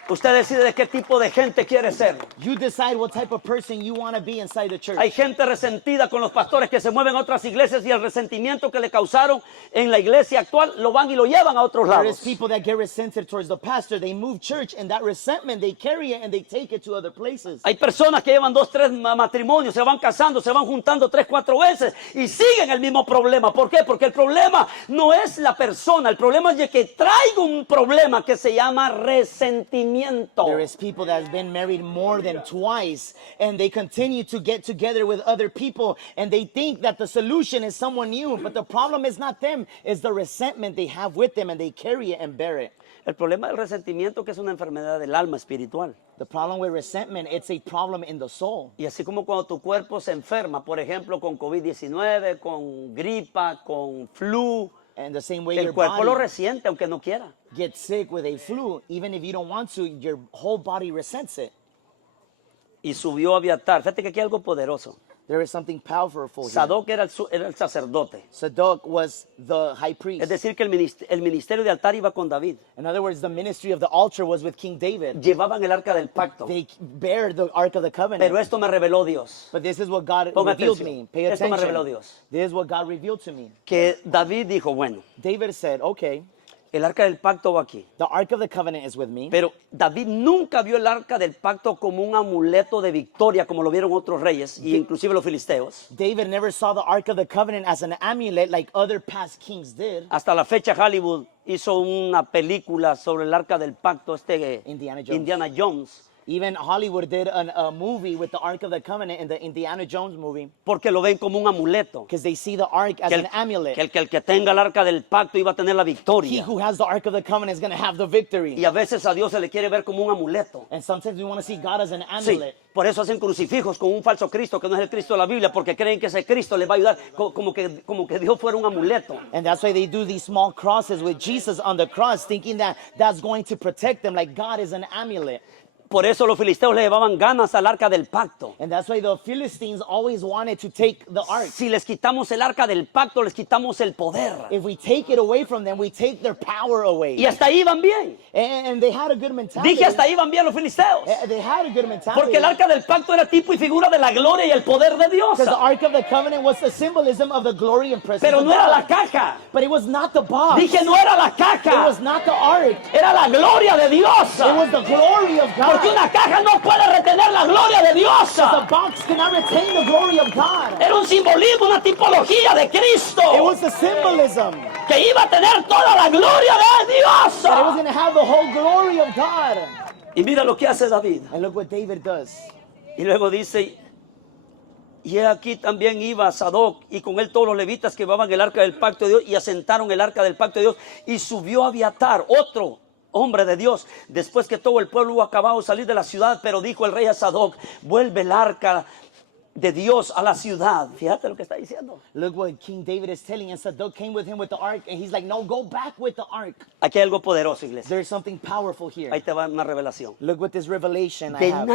Usted decide de qué tipo de gente quiere ser. You decide what type of person you want to be inside the church. Hay gente resentida con los pastores que se mueven a otras iglesias y el resentimiento que le causaron en la iglesia actual lo van y lo llevan a otros There is lados. people that get resented towards the pastor. They move church, and that resentment, they carry it and they take it to other places. Hay personas que llevan 2, 3 matrimonios, se van casando, se van juntando 3, 4 veces y siguen el mismo problema. ¿Por qué? Porque el problema no es la persona, el problema es de que traigo un problema que se llama resentimiento. There is people that have been married more than twice, and they continue to get together with other people, and they think that the solution is someone new, but the problem is not them, it's the resentment they have with them, and they carry it and bear it. El problema del resentimiento que es una enfermedad del alma espiritual. The problem with resentment, it's a problem in the soul. Y así como cuando tu cuerpo se enferma, por ejemplo, con COVID-19, con gripa, con flu, And the same way el your cuerpo lo body resiente aunque no quiera. gets sick with a flu, even if you don't want to, your whole body resents it. Y subió a Abiatar. Fíjate que aquí hay algo poderoso. There is something powerful here. Sadoc era el sacerdote. Zadok was the high priest. Es decir, que el ministerio de altar iba con David. In other words, the ministry of the altar was with King David. Llevaban el arca del pacto. They bear the Ark of the Covenant. Pero esto me reveló Dios. But this is what God Ponga revealed atención. me. Pay Esto me attention. reveló Dios. This is what God revealed to me. Que David dijo, bueno, David said, okay, el arca del pacto va aquí. the Ark of the Covenant is with me. Pero David nunca vio el arca del pacto como un amuleto de victoria, como lo vieron otros reyes, y inclusive los filisteos. David never saw the Ark of the Covenant as an amulet like other past kings did. Hasta la fecha Hollywood hizo una película sobre el arca del pacto, Indiana Jones. Indiana Jones, Even Hollywood did a movie with the Ark of the Covenant in the Indiana Jones movie porque lo ven como un amuleto. because they see the Ark as Que an amulet. el que tenga el arca del pacto iba a tener la He victoria. who has the Ark of the Covenant is going to have the victory. Y a veces a Dios se le quiere ver como un amuleto. And sometimes we want to see God as an Sí, amulet. por eso hacen crucifijos con un falso Cristo que no es el Cristo de la Biblia, porque creen que ese Cristo les va a ayudar, como que Dios fuera un amuleto. And that's why they do these small crosses with Jesus on the cross, thinking that that's going to protect them, like God is an amulet. Por eso los filisteos le llevaban ganas al arca del pacto. And that's why the Philistines always wanted to take the ark. Si les quitamos el arca del pacto, les quitamos el poder. If we take it away from them, we take their power away. Y hasta ahí van bien. And they had a good mentality. Dije hasta ahí van bien los filisteos. They had a good mentality. Porque el arca del pacto era tipo y figura de la gloria y el poder de Dios. Because the Ark of the Covenant was the symbolism of the glory and presence Pero of no era la God. caja. But it was not the box. Dije no era la It caja. was not the ark. Era la gloria de Dios. It was the glory of God. Porque una caja no puede retener la gloria de Dios. The box cannot retain the glory of God. Era un simbolismo, una tipología de Cristo It was the symbolism que iba a tener toda la gloria de Dios. that it was going to have the whole glory of God. Y mira lo que hace David. And look what David does. Y luego dice, y aquí también iba Sadoc y con él todos los levitas que llevaban el arca del pacto de Dios y asentaron el arca del pacto de Dios y subió a Abiatar, otro hombre de Dios, después que todo el pueblo hubo acabado de salir de la ciudad, pero dijo el rey a Sadoc, vuelve el arca de Dios a la ciudad. Fíjate lo que está diciendo. Look what King David is telling. And Zadok came with him with the ark. And he's like, no, go back with the ark. Aquí hay algo poderoso, iglesia. There's something powerful here. Ahí te va una revelación. Look what this revelation I De have.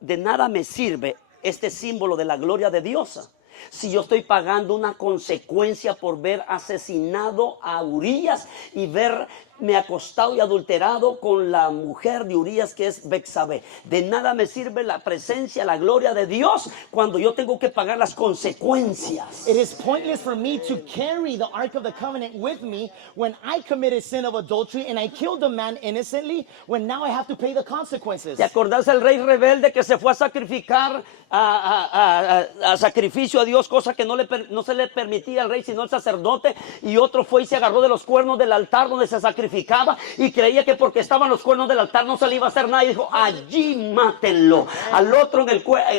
de nada me sirve este símbolo de la gloria de Dios si yo estoy pagando una consecuencia por ver asesinado a Urías y verme acostado y adulterado con la mujer de Urías que es Betsabé. De nada me sirve la presencia, la gloria de Dios cuando yo tengo que pagar las consecuencias. It is pointless for me to carry the Ark of the Covenant with me when I committed sin of adultery and I killed a man innocently, when now I have to pay the consequences. ¿Te acordás del rey rebelde que se fue a sacrificar a sacrificio a Dios, cosa que no se le permitía al rey sino al sacerdote, y otro fue y se agarró de los cuernos del altar donde se sacrificaba y creía que porque estaban los cuernos del altar no se le iba a hacer nada y dijo, allí mátenlo? Al otro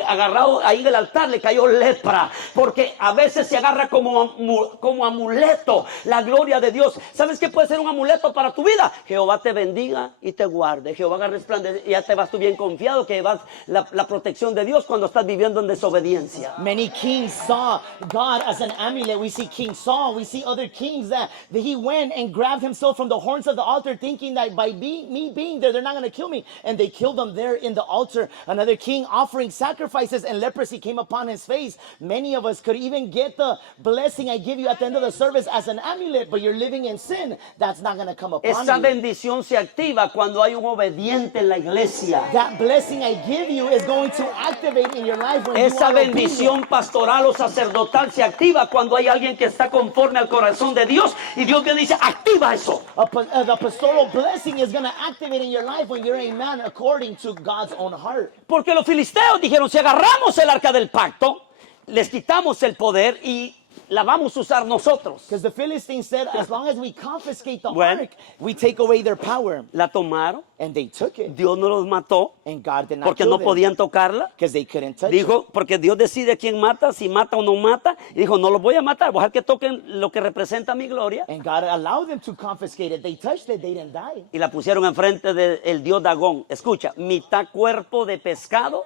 agarrado ahí del altar le cayó lepra, porque a veces se agarra como amuleto la gloria de Dios. ¿Sabes qué puede ser un amuleto para tu vida? Jehová te bendiga y te guarde, Jehová haga resplandecer, y ya te vas tú bien confiado que vas la protección de Dios cuando estás viviendo en desobediencia. Many kings saw God as an amulet. We see King Saul. We see other kings that he went and grabbed himself from the horn horns of the altar, thinking that by me being there, they're not going to kill me. And they killed him there in the altar. Another king offering sacrifices, and leprosy came upon his face. Many of us could even get the blessing I give you at the end of the service as an amulet, but you're living in sin. That's not going to come upon Esa you. bendición se activa cuando hay un obediente en la iglesia. That blessing I give you is going to activate in your life when Esa you are obedient. bendición pastoral o sacerdotal se activa cuando hay alguien que está conforme al corazón de Dios y Dios viene y dice, activa eso. The pastoral blessing is going to activate in your life when you're a man according to God's own heart. Porque los filisteos dijeron, si agarramos el arca del pacto, les quitamos el poder y la vamos a usar nosotros. Because the Philistines said, as long as we confiscate the Bueno. ark, we take away their power. La tomaron, And they took it. Dios no los mató And God did not porque kill no them podían tocarla. because they couldn't touch it. Dijo, porque Dios decide quién mata, si mata o no mata. Y dijo, no los voy a matar, voy a dejar que toquen lo que representa mi gloria. And God allowed them to confiscate it. They touched it, they didn't die. Y la pusieron enfrente del dios Dagón. Escucha, mitad cuerpo de pescado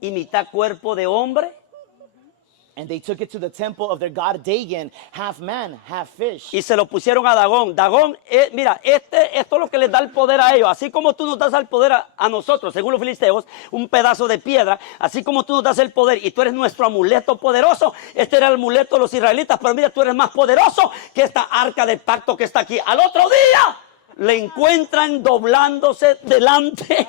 y mitad cuerpo de hombre. And they took it to the temple of their god Dagon, half man, half fish. Y se lo pusieron a Dagón. Dagón, mira, esto es lo que les da el poder a ellos. Así como tú nos das el poder a nosotros, según los filisteos, un pedazo de piedra. Así como tú nos das el poder y tú eres nuestro amuleto poderoso. Este era el amuleto de los israelitas. Pero mira, tú eres más poderoso que esta arca del pacto que está aquí. Al otro día le encuentran doblándose delante.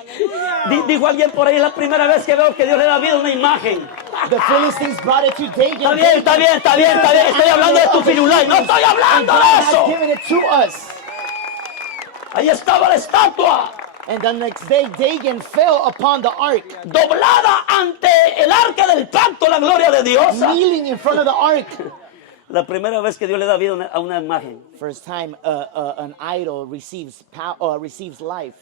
Dijo alguien por ahí, es la primera vez que veo que Dios le da vida a una imagen. The Philistines brought it to Dagon. Está bien, está bien, está bien, está bien. Estoy hablando de tu firulai. No estoy hablando God de had eso. given it to us. Ahí estaba la estatua, And the next day, Dagon fell upon the ark, doblada ante el arca del pacto, la gloria de Dios. kneeling in front of the ark. La primera vez que Dios le da vida a una imagen. First time an idol receives life.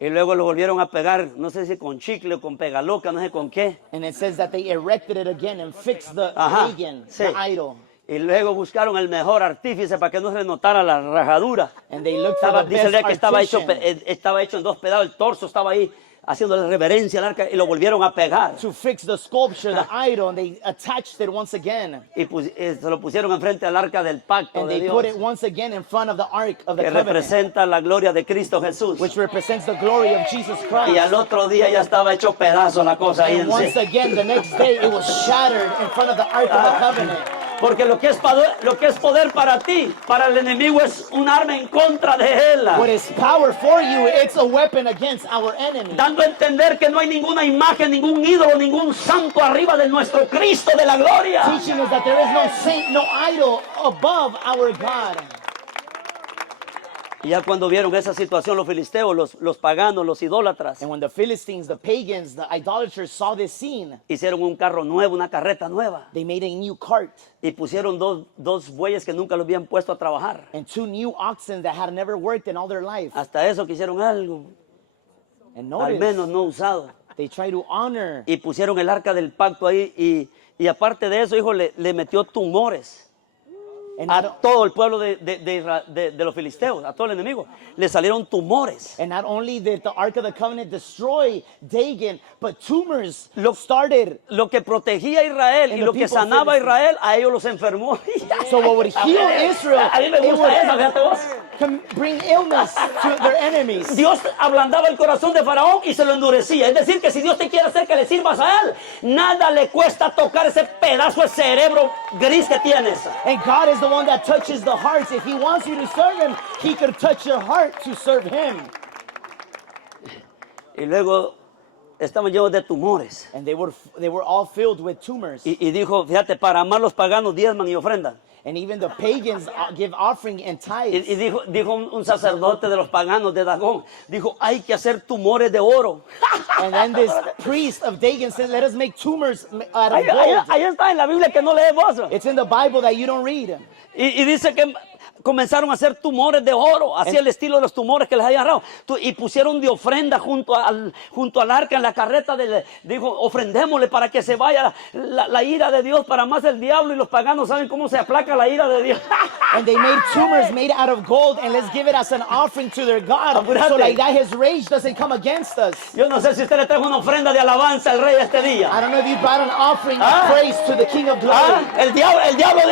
Y luego lo volvieron a pegar, no sé si con chicle o con pegaloca, no sé con qué. And it says that they erected it again and fixed the Ajá, Dagon, sí. the idol. Y luego buscaron el mejor artífice para que no se le notara la rajadura. And they looked for the Dice best que estaba hecho en dos pedazos, el torso estaba ahí haciéndole reverencia al arca y lo volvieron a pegar. to fix the sculpture, the idol, and they attached it once again. Y se lo pusieron enfrente al arca del pacto And de they put Dios, it once again in front of the ark of the que covenant, representa la gloria de Cristo Jesús. which represents the glory of Jesus Y Christ. al otro día ya estaba hecho pedazo la cosa ahí And en once sí. again, the next day, it was shattered in front of the ark of the covenant. Porque lo que es poder para ti, para el enemigo es un arma en contra de él. What is power for you, it's a weapon against our enemy. Dando a entender que no hay ninguna imagen, ningún ídolo, ningún santo arriba de nuestro Cristo de la gloria. Teaching us that there is no saint, no idol above our God. Y ya cuando vieron esa situación los filisteos, los paganos, los idólatras, And when the Philistines, the pagans, the idolaters saw this scene, hicieron un carro nuevo, una carreta nueva. they made a new cart Y pusieron dos bueyes que nunca los habían puesto a trabajar. and 2 new oxen that had never worked in all their life. Hasta eso que hicieron algo, And al menos notice, no usado. they try to honor. Y pusieron el arca del pacto ahí y aparte de eso, hijo, le metió tumores And a not, todo el pueblo de los filisteos, a todo el enemigo. Le salieron tumores. and not only did the Ark of the Covenant destroy Dagon, but tumors Lo- started. Lo que protegía a Israel y And the lo que people of sanaba a Philistine. Israel, a ellos los enfermó. So what would heal Israel, A mí me it gusta eso, fíjate vos. would bring illness to their enemies. Dios ablandaba el corazón de Faraón y se lo endurecía. Es decir, que si Dios te quiere hacer que le sirvas a él, nada le cuesta tocar ese pedazo de cerebro gris que tienes. And God is the one that touches the hearts. If He wants you to serve Him, He could touch your heart to serve Him. Y luego estaban llenos de tumores. And they were all filled with tumors. Y dijo, fíjate, para amar los paganos diezman y ofrendan. And even the pagans give offering and tithes. Y dijo un sacerdote de los paganos de Dagón, dijo, hay que hacer tumores de oro. And then this priest of Dagon said, let us make tumors out of gold. Ahí está en la Biblia que no lees vos. It's in the Bible that you don't read. Y dice que comenzaron a hacer tumores de oro, así el estilo de los tumores que les había agarrado. Y pusieron de ofrenda junto al arca en la carreta. Dijo, ofrendémosle para que se vaya la ira de Dios, para más el diablo y los paganos saben cómo se aplaca la ira de Dios. And they made tumors made out of gold, and let's give it as an offering to their God, Apúrate. so like that His rage doesn't come against us. Yo no sé si usted le trajo una ofrenda de alabanza al rey este día. I don't know if you brought an offering Ah. of praise to the King of Glory. El diablo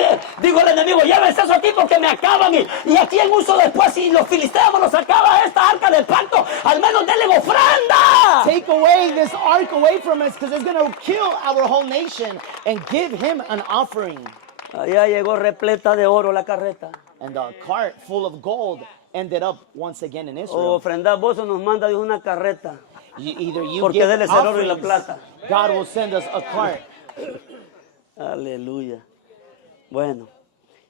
dijo al enemigo, llévense eso aquí porque me me acaban y aquí en uso después si los filisteos nos acaba esta arca del pacto, al menos denle ofrenda. Take away this ark away from us because it's going to kill our whole nation, and give him an offering. Allá llegó repleta de oro la carreta. And the cart full of gold ended up once again in O Israel. ofrendar, vos nos manda Dios una carreta. Either you Porque give Él es el oro y la offerings, plata. God will send us a cart. Aleluya. Bueno,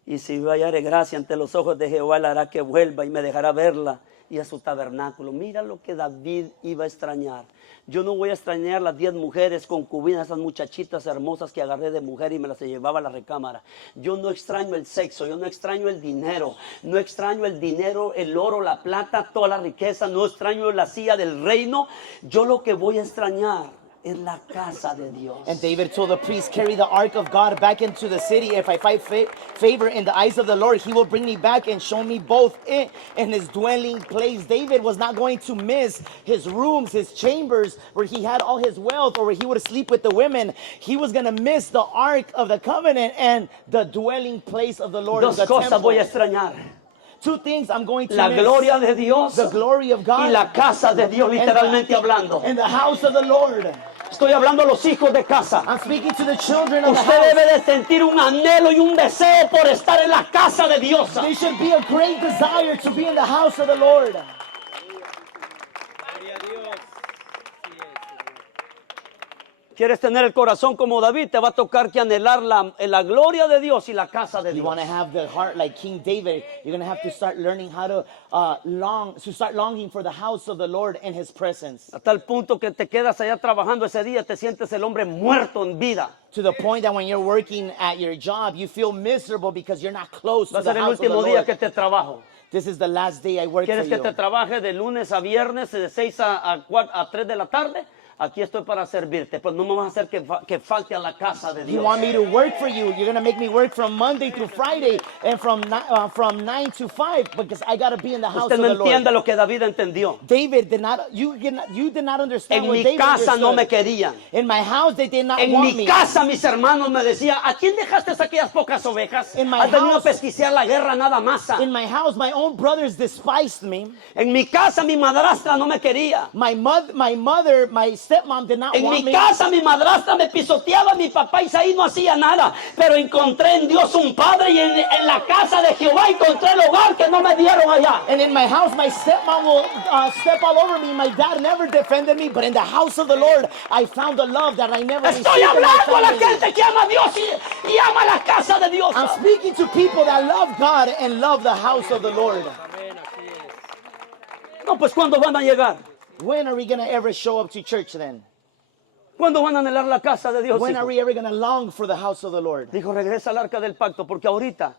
y si yo hallare gracia ante los ojos de Jehová, Él hará que vuelva y me dejará verla y a su tabernáculo. Mira lo que David iba a extrañar. Yo no voy a extrañar las 10 mujeres concubinas, esas muchachitas hermosas que agarré de mujer y me las llevaba a la recámara. Yo no extraño el sexo, yo no extraño el dinero, no extraño el dinero, el oro, la plata, toda la riqueza, no extraño la silla del reino. Yo lo que voy a extrañar es la casa de Dios. And David told the priest, carry the ark of God back into the city. If I find favor in the eyes of the Lord, he will bring me back and show me both it and his dwelling place. David was not going to miss his rooms, his chambers, where he had all his wealth, or where he would sleep with the women. He was going to miss the ark of the covenant and the dwelling place of the Lord. Dos the cosas temple. voy a extrañar. Two things I'm going to La miss. gloria de Dios The glory of God y la casa de Dios, literalmente hablando. and the house of the Lord. Estoy hablando a los hijos de casa. I'm speaking to the children of the Usted house. debe de sentir un anhelo y un deseo por estar en la casa de Dios. There should be a great desire to be in the house of the Lord. ¿Quieres tener el corazón como David? Te va a tocar que anhelar la gloria de Dios y la casa de You Dios. want to have the heart like King David. You're going to have to start learning how to start longing for the house of the Lord and his presence. A tal punto que te quedas allá trabajando ese día, te sientes el hombre muerto en vida. To the point that when you're working at your job, you feel miserable because you're not close Va to a the ser el house of the último día Lord. que te trabajo. This is the last day I work for ¿Quieres que te you. trabaje de lunes a viernes, de 6 a 3 de la tarde? Aquí estoy para servirte, pero no me vas a hacer que falte a la casa de You Dios. want me to work for you? You're going to make me work from Monday through Friday and from 9 to 5 because I got to be in the house Usted of no the Lord. entiende lo que David entendió. David did not, you did not understand En what mi David casa no me understood. querían. In my house, they did not En want mi me. casa mis hermanos me decían, ¿a quién dejaste aquellas pocas ovejas? In my Has venido a house- pesquiciar la guerra nada más. In my house, my own brothers despised me. En mi casa mi madrastra no me quería. My mother, my stepmom did not En want mi me. casa mi madrastra me pisoteaba, mi papá Isaí no hacía nada, pero encontré en Dios un padre y en la casa de Jehová encontré el hogar que no me dieron allá. And in my house, my stepmom will step all over me. My dad never defended me, but in the house of the Lord, I found a love that I never received Estoy in my hablando a la family. gente que ama a Dios y ama la casa de Dios. I'm speaking to people that love God and love the house of the Lord. No, pues ¿cuándo van a llegar? When are we going to ever show up to church then? ¿Cuándo van a anhelar la casa de Dios? When hijo? are we ever going to long for the house of the Lord? Dijo, regresa al arca del pacto, porque ahorita,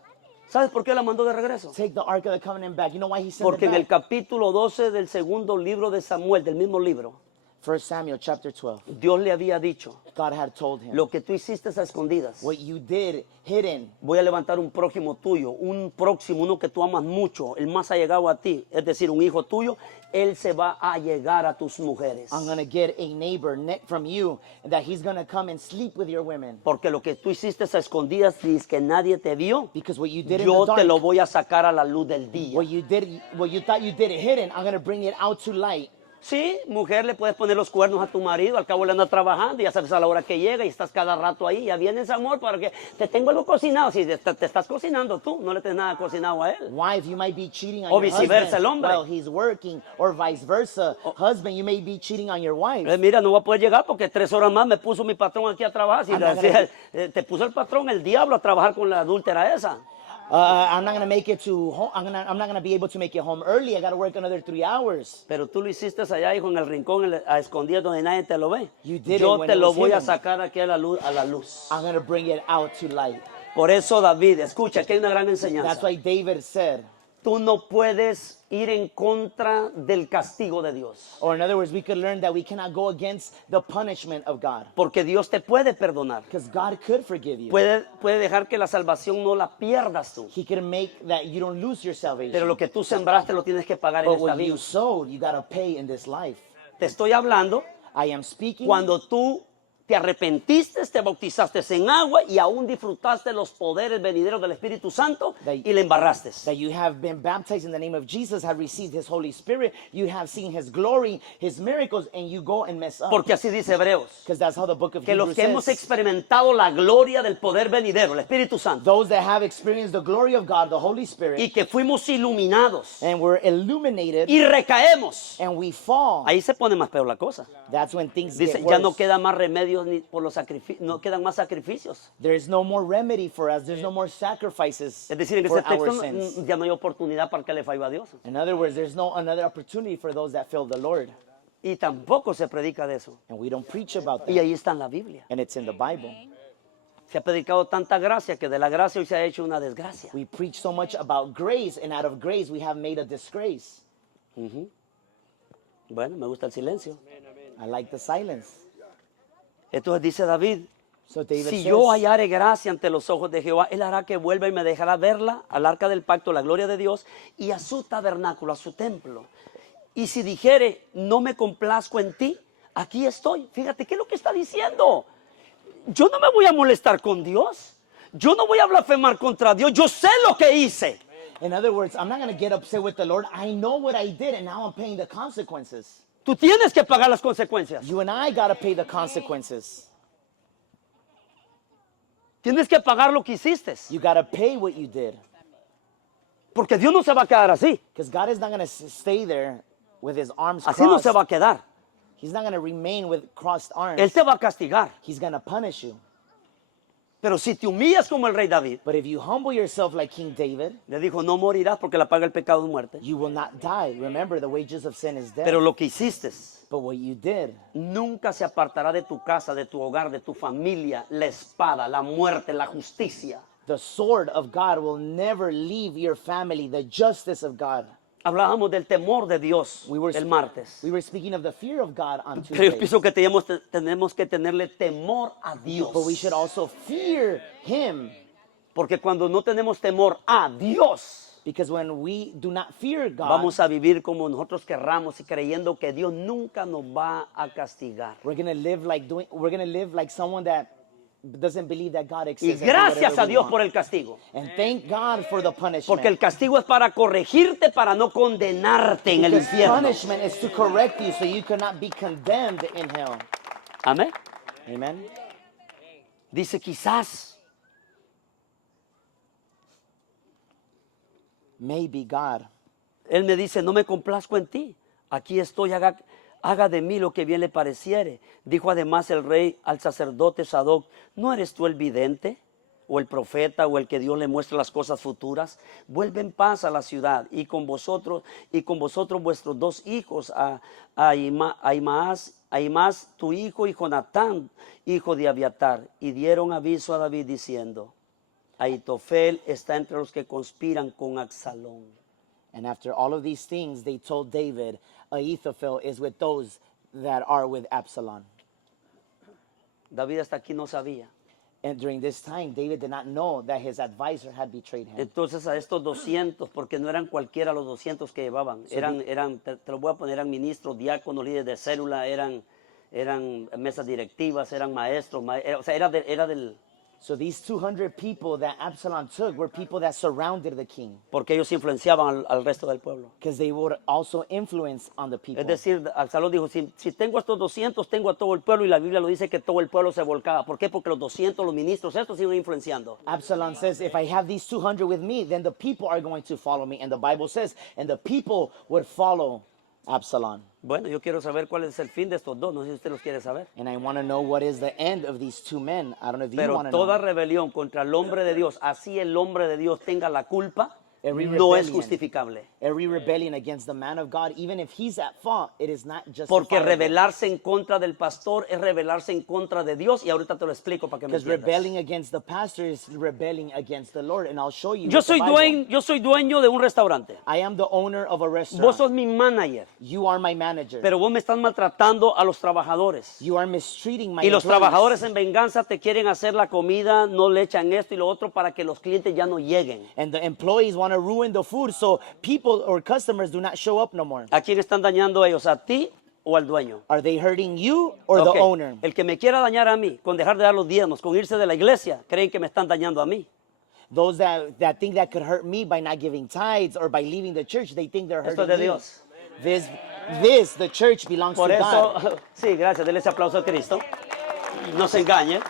¿sabes por qué la mandó de regreso? Take the Ark of the Covenant back. You know why he sent Porque it en el back? capítulo 12 del segundo libro de Samuel, del mismo libro, 1 Samuel chapter 12. Dios le había dicho, God had told him, lo que tú hiciste a escondidas, what you did hidden, voy a levantar un prójimo tuyo, un próximo, uno que tú amas mucho, el más allegado a ti, es decir, un hijo tuyo, él se va a llegar a tus mujeres. I'm going to get a neighbor from you that he's going to come and sleep with your women. Porque lo que tú hiciste a escondidas, dices que nadie te vio, Because what you did in yo the te lo dark, voy a sacar a la luz del día. what you thought you did it hidden, I'm going to bring it out to light. Sí, mujer, le puedes poner los cuernos a tu marido, al cabo le anda trabajando, ya sabes a la hora que llega y estás cada rato ahí, ya vienes amor para que te tengo algo cocinado. Si te estás cocinando tú, no le tienes nada cocinado a él. Wife, you might be cheating on O your viceversa, husband el hombre. while he's working, or vice versa. Husband, you may be cheating on your wife. Mira, no voy a poder llegar porque 3 horas más me puso mi patrón aquí a trabajar. Si Anda, te puso el patrón, el diablo, a trabajar con la adúltera esa. I'm not gonna make it to home. I'm not gonna be able to make it home early. I gotta work another 3 hours. Pero tú lo hiciste allá, hijo, en el rincón, a escondidas donde nadie te lo ve. You did it Yo when te it lo was voy a hidden. sacar aquí a la luz. I'm gonna bring it out to light. Por eso, David, escucha, aquí hay una gran That's enseñanza. why David said, Tú no puedes ir en contra del castigo de Dios. or in other words, we could learn that we cannot go against the punishment of God, Porque Dios te puede perdonar. because God could forgive you. Puede dejar que la salvación no la pierdas tú. He could make that you don't lose your salvation. Pero lo que tú sembraste lo tienes que pagar en But esta what vida. you sowed, you gotta pay in this life. Te estoy hablando I am speaking cuando tú te arrepentiste, te bautizaste en agua y aún disfrutaste los poderes venideros del Espíritu Santo y le embarraste. That you have been baptized in the name of Jesus, have received his Holy Spirit, you have seen his glory, his miracles, and you go and mess up. Porque así dice Hebreos, Because that's how the book of que los Hebrews que hemos says. experimentado la gloria del poder venidero, el Espíritu Santo, Those that have experienced the glory of God, the Holy Spirit, y que fuimos iluminados and we're illuminated, y recaemos, and we fall, ahí se pone más peor la cosa. that's when things Dice, get ya worse. no quedan más remedios ni por los sacrificios, no quedan más sacrificios. There is no more remedy for us. There's no more sacrifices Es decir, en for ese our texto sins. ya no hay oportunidad para el que le falla a Dios. In other words, there's no another opportunity for those that fail the Lord. Y tampoco se predica de eso. And we don't preach about Y that. ahí está en la Biblia. And it's in the Bible. Se ha predicado tanta gracia que de la gracia hoy se ha hecho una desgracia. We preach so much about grace, and out of grace we have made a disgrace. Bueno, me gusta el silencio. I like the silence. Entonces dice David, So David si says, yo hallare gracia ante los ojos de Jehová, Él hará que vuelva y me dejará verla al arca del pacto, la gloria de Dios, y a su tabernáculo, a su templo. Y si dijere, no me complazco en ti, aquí estoy. Fíjate, ¿qué es lo que está diciendo? Yo no me voy a molestar con Dios. Yo no voy a blasfemar contra Dios. Yo sé lo que hice. in other words, I'm not going to get upset with the Lord. I know what I did, and now I'm paying the consequences. Tú tienes que pagar las consecuencias. You and I got to pay the consequences. Tienes que pagar lo que hiciste. You got to pay what you did. Porque Dios no se va a quedar así. Because God is not going to stay there with his arms Así no crossed. se va a quedar. He's not going to remain with crossed arms. Él te va a castigar. He's going to punish you. Pero si te humillas como el rey David, But if you humble yourself like King David, le dijo, no morirás porque la paga el pecado es muerte. you will not die. Remember, the wages of sin is death. Pero lo que hiciste But what you did, nunca se apartará de tu casa, de tu hogar, de tu familia, la espada, la muerte, la justicia. the sword of God will never leave your family, the justice of God. Hablábamos del temor de Dios We were, el martes. we were speaking of the fear of God on Pero yo Tuesday. pienso que tenemos que tenerle temor a Dios. But we should also fear Him. Porque cuando no tenemos temor a Dios, Because when we do not fear God, vamos a vivir como nosotros querramos y creyendo que Dios nunca nos va a castigar. we're gonna live like someone that doesn't believe that God Y exists. and do gracias whatever a we Dios want. por el castigo. And thank God for the punishment. Porque el castigo es para corregirte, para no condenarte en el Because infierno. punishment is to correct you so you cannot be condemned in hell. Amén. Amen. Dice quizás, Maybe God. Él me dice, no me complazco en ti. Aquí estoy, haga de mí lo que bien le pareciere. Dijo además el rey al sacerdote Sadoc, ¿no eres tú el vidente? O el profeta, o el que Dios le muestra las cosas futuras. Vuelve en paz a la ciudad y con vosotros vuestros dos hijos, Ahimaas, tu hijo, y Jonatán, hijo de Abiatar. Y dieron aviso a David diciendo, Ahitofel está entre los que conspiran con Absalón. And after all of these things, they told David, Ahithophel is with those that are with Absalom. David hasta aquí no sabía. And during this time, David did not know that his advisor had betrayed him. Entonces a estos 200, porque no eran cualquiera los 200 que llevaban, te lo voy a poner, eran ministros, diáconos, líderes de célula, eran mesas directivas, eran maestros, o sea, era del... So these 200 people that Absalom took were people that surrounded the king, porque ellos influenciaban al resto del pueblo. because they would also influence on the people. Es decir, Absalón dijo, si tengo estos 200, tengo a todo el pueblo, y la Biblia lo dice que todo el pueblo se volcaba. ¿Por qué? Porque los 200, los ministros, estos iban influenciando. Absalom says, if I have these 200 with me, then the people are going to follow me. And the Bible says, and the people would follow Absalom. Bueno, yo quiero saber cuál es el fin de estos dos, no sé si usted los quiere saber. And I want to know what is the end of these two men. I don't know if you Pero want to toda know. rebelión contra el hombre de Dios, así el hombre de Dios tenga la culpa, Every no es rebellion. justificable. Every rebellion against the man of God, even if he's at fault, it is not Porque justifiable. rebelarse en contra del pastor es rebelarse en contra de Dios, y ahorita te lo explico para que me Because entiendas. rebelling against the pastor is rebelling against the Lord. And I'll show you. Yo with the soy Bible. yo soy dueño de un restaurante. I am the owner of a restaurant. Vos sos mi manager, You are my manager. pero vos me estás maltratando a los trabajadores. You are mistreating my Y los employees. trabajadores en venganza te quieren hacer la comida, no le echan esto y lo otro para que los clientes ya no lleguen. And the employees want to ruin the food so people or customers do not show up no more. ¿A quién están dañando ellos? ¿A ti o al dueño? Are they hurting you or Ok, the owner? el que me quiera dañar a mí con dejar de dar los diezmos, con irse de la iglesia, creen que me están dañando a mí. Those that think that could hurt me by not giving tithes or by leaving the church, they think they're Esto hurting es de me. Dios. This, the church belongs Por to eso, God. sí, gracias, denle ese aplauso a Cristo. No se engañe.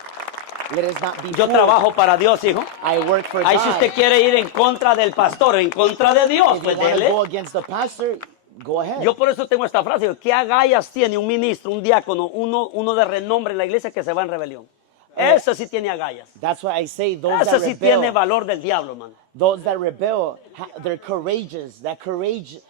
Let us not be Yo fooled. trabajo para Dios, hijo. I work for Ahí God. si usted quiere ir en contra del pastor o en contra de Dios, If you pues want to dele. go against the pastor, go ahead. Yo por eso tengo esta frase, digo, ¿qué agallas tiene un ministro, un diácono, uno de renombre en la iglesia que se va en rebelión? Ese sí tiene agallas. That's why I say those Ese that sí tiene rebel, valor del diablo, hermano. those that rebel, they're courageous. That courage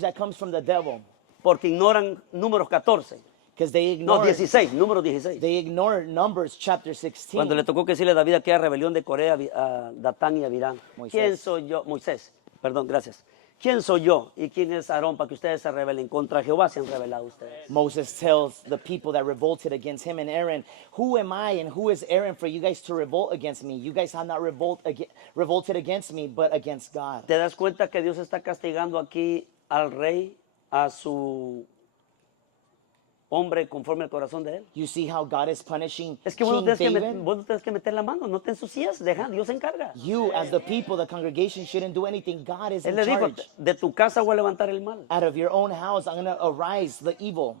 that comes from the devil, Porque ignoran números 14. because they No, ignore 16, número 16. they ignore Numbers chapter 16. Cuando le tocó que decirle a David aquella rebelión de Corea, a Datán y Abirán. Moisés. ¿Quién soy yo? Moisés, perdón, gracias. ¿Quién soy yo y quién es Aarón para que ustedes se rebelen contra Jehová? Se han rebelado ustedes. Moses tells the people that revolted against him and Aaron, "Who am I and who is Aaron for you guys to revolt against me? You guys have not revolted against me, but against God." ¿Te das cuenta que Dios está castigando aquí al rey, a su hombre conforme al corazón de él? You see how God is punishing Es que vos King no, tienes que David? vos no tienes que meter la mano, no te ensucies, deja, Dios se encarga. You, as the people, the congregation, shouldn't do anything. God is Él in le dijo, charge. de tu casa voy a levantar el mal. Out of your own house, I'm going to arise the evil.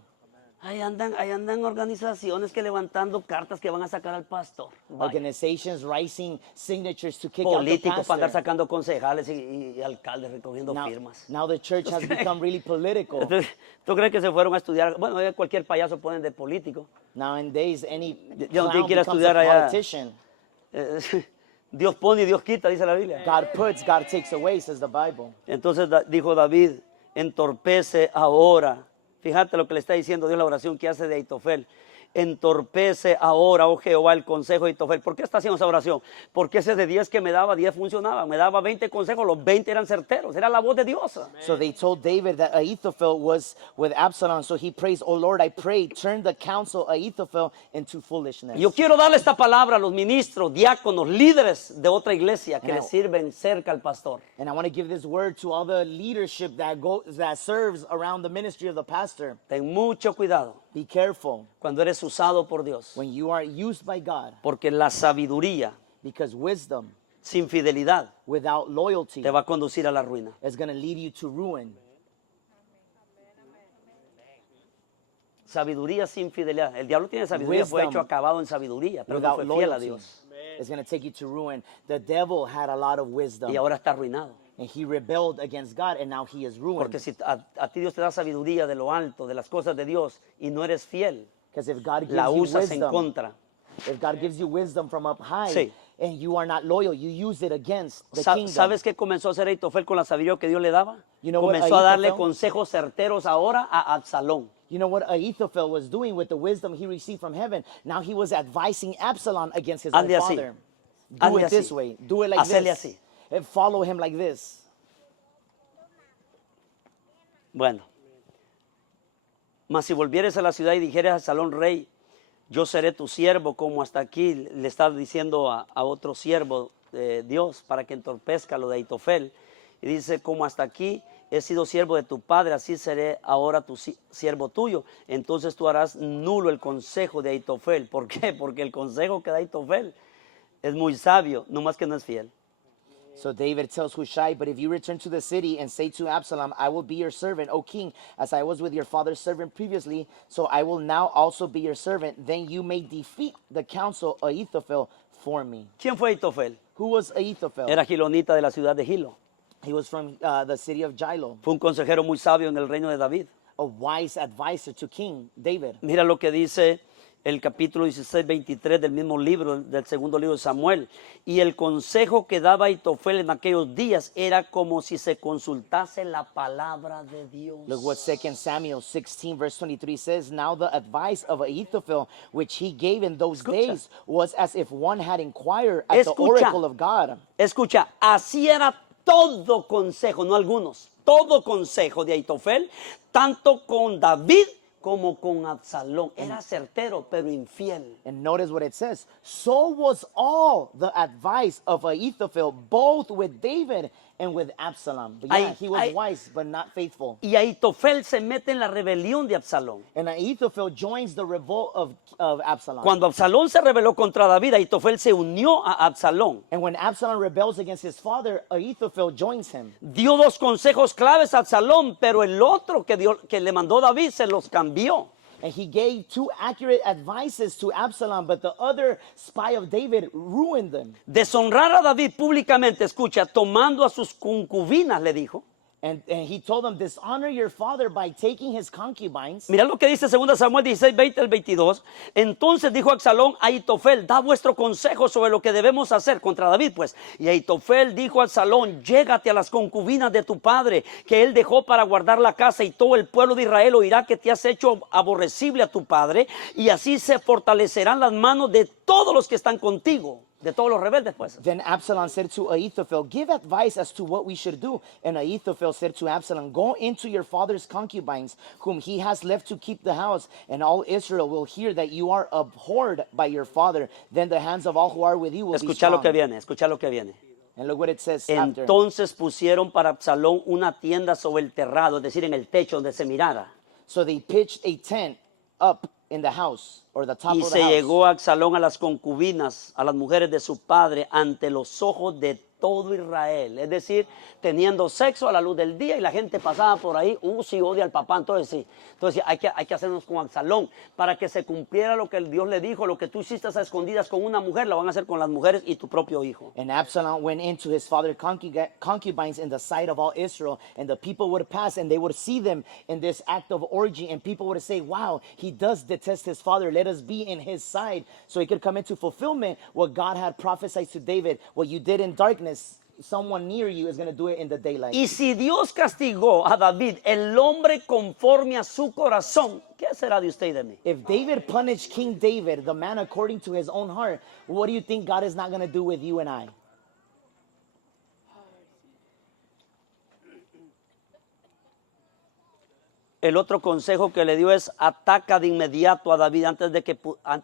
Ahí andan organizaciones que levantando cartas que van a sacar al pastor. Vaya. Organizations rising signatures to kick out the Políticos para andar pastor. sacando concejales y alcaldes recogiendo firmas. Now the church has become really political. Entonces, ¿tú crees que se fueron a estudiar? Bueno, cualquier payaso ponen de político. Nowadays, any Yo no tengo clown que ir a becomes estudiar a allá. politician. Dios pone y Dios quita, dice la Biblia. God puts, God takes away, says the Bible. Entonces dijo David, entorpece ahora. Fíjate lo que le está diciendo Dios, la oración que hace de Aitofel. Entorpece ahora, oh Jehová, el consejo de Aitofel. ¿Por qué está haciendo esa oración? Porque ese de 10 que me daba, 10 funcionaba. Me daba 20 consejos, los 20 eran certeros. Era la voz de Dios. So they told David that Ahithophel was with Absalom. So he prays, "Oh Lord, I pray, turn the counsel of Ahithophel into foolishness." Yo quiero darle esta palabra a los ministros, diáconos, líderes de otra iglesia que Now- le sirven cerca al pastor. And I want to give this word to all the leadership that serves around the ministry of the pastor. Ten mucho cuidado Be careful cuando eres usado por Dios. when you are used by God, Porque la sabiduría because wisdom sin fidelidad without loyalty te va a conducir a la ruina. is going to lead you to ruin. Sabiduría sin fidelidad. El diablo tiene sabiduría, fue Wisdom hecho acabado en sabiduría, pero no Without fue fiel a loyalty Dios. is going to take you to ruin. The devil had a lot of wisdom, Y ahora está arruinado. and he rebelled against God, and now he is ruined. Porque si a ti Dios te da sabiduría de lo alto, de las cosas de Dios, y no eres fiel, Because if God gives la you usas en wisdom, contra. if God gives you wisdom from up high, Sí. and you are not loyal, you use it against the kingdom. ¿Sabes qué comenzó a hacer Aitofel con la sabiduría que Dios le daba? You know what Comenzó a darle Ahitofel- consejos certeros ahora a Absalón. You know what Ahithophel was doing with the wisdom he received from heaven? Now he was advising Absalom against his own Hazle así. father. Do Hazle it this así. way. Do it like Hacele this. así. And follow him like this. Bueno, mas si volvieres a la ciudad y dijeres a Absalón rey, yo seré tu siervo, como hasta aquí le está diciendo a otro siervo de Dios para que entorpezca lo de Aitofel. Y dice, como hasta aquí he sido siervo de tu padre, así seré ahora tu siervo tuyo. Entonces tú harás nulo el consejo de Aitofel. ¿Por qué? Porque el consejo que da Aitofel es muy sabio, nomás que no es fiel. So David tells Hushai, "But if you return to the city and say to Absalom, I will be your servant, O king, as I was with your father's servant previously, so I will now also be your servant. Then you may defeat the counsel of Ahithophel for me." ¿Quién fue Aitofel? Who was Ahithophel? Era gilonita de la ciudad de Gilo. He was from the city of Gilo, Fue un consejero muy sabio en el reino de David. a wise advisor to King David. Mira lo que dice el capítulo 16, 23 del mismo libro, del segundo libro de Samuel. Y el consejo que daba Aitofel en aquellos días era como si se consultase la palabra de Dios. Look what 2 Samuel 16 verse 23 says. Now the advice of Ahithophel, which he gave in those Escucha. days, was as if one had inquired at the Escucha. oracle of God. Escucha, así era todo consejo, no algunos, todo consejo de Aitofel, tanto con David como con Absalón. Era certero, pero infiel. And notice what it says. So was all the advice of Ahithophel, both with David and with Absalom. But yeah, he was wise, but not faithful. Y Ahitofel se mete en la rebelión de Absalón. And Ahithophel joins the revolt of Absalom. Cuando Absalón se rebeló contra David, Ahitofel se unió a Absalón. And when Absalom rebels against his father, Ahithophel joins him. Dio dos consejos claves a Absalón, pero el otro que le mandó David se los cambió. And he gave two accurate advices to Absalom, but the other spy of David ruined them. Deshonrar a David públicamente, escucha, tomando a sus concubinas, le dijo. And he told them, dishonor your father by taking his concubines. Mira lo que dice 2 Samuel 16, 20 al 22. Entonces dijo Absalón a Ahitofel, da vuestro consejo sobre lo que debemos hacer contra David, pues. Y Ahitofel dijo a Absalón, llégate a las concubinas de tu padre, que él dejó para guardar la casa, y todo el pueblo de Israel oirá que te has hecho aborrecible a tu padre, y así se fortalecerán las manos de todos los que están contigo. De todos los rebeldes, pues. Then Absalom said to Ahithophel, give advice as to what we should do. And Ahithophel said to Absalom, go into your father's concubines, whom he has left to keep the house, and all Israel will hear that you are abhorred by your father. Then the hands of all who are with you will be Escucha lo que strong. viene, escucha lo que viene. And look what it says after. Entonces pusieron para Absalón una tienda sobre el terrado, es decir, en el techo donde se mirara. So they pitched a tent up in the house, or the top Y of the se house. llegó Absalón a las concubinas, a las mujeres de su padre, ante los ojos de todo Israel. Es decir, teniendo sexo a la luz del día, y la gente pasaba por ahí, sí odia al papá, entonces sí. Entonces hay que hacernos con Absalón para que se cumpliera lo que el Dios le dijo, lo que tú hiciste a escondidas con una mujer, lo van a hacer con las mujeres y tu propio hijo. And Absalom went into his father's concubines in the sight of all Israel, and the people would pass, and they would see them in this act of orgy, and people would say, wow, he does detest his father, let us be in his side. So it could come into fulfillment what God had prophesied to David, what you did in darkness, someone near you is going to do it in the daylight. Y si Dios castigó a David, el hombre conforme a su corazón, ¿qué será de usted y de mí? If David punished King David, the man according to his own heart, what do you think God is not going to do with you and I? El otro consejo que le dio es ataca de inmediato a David antes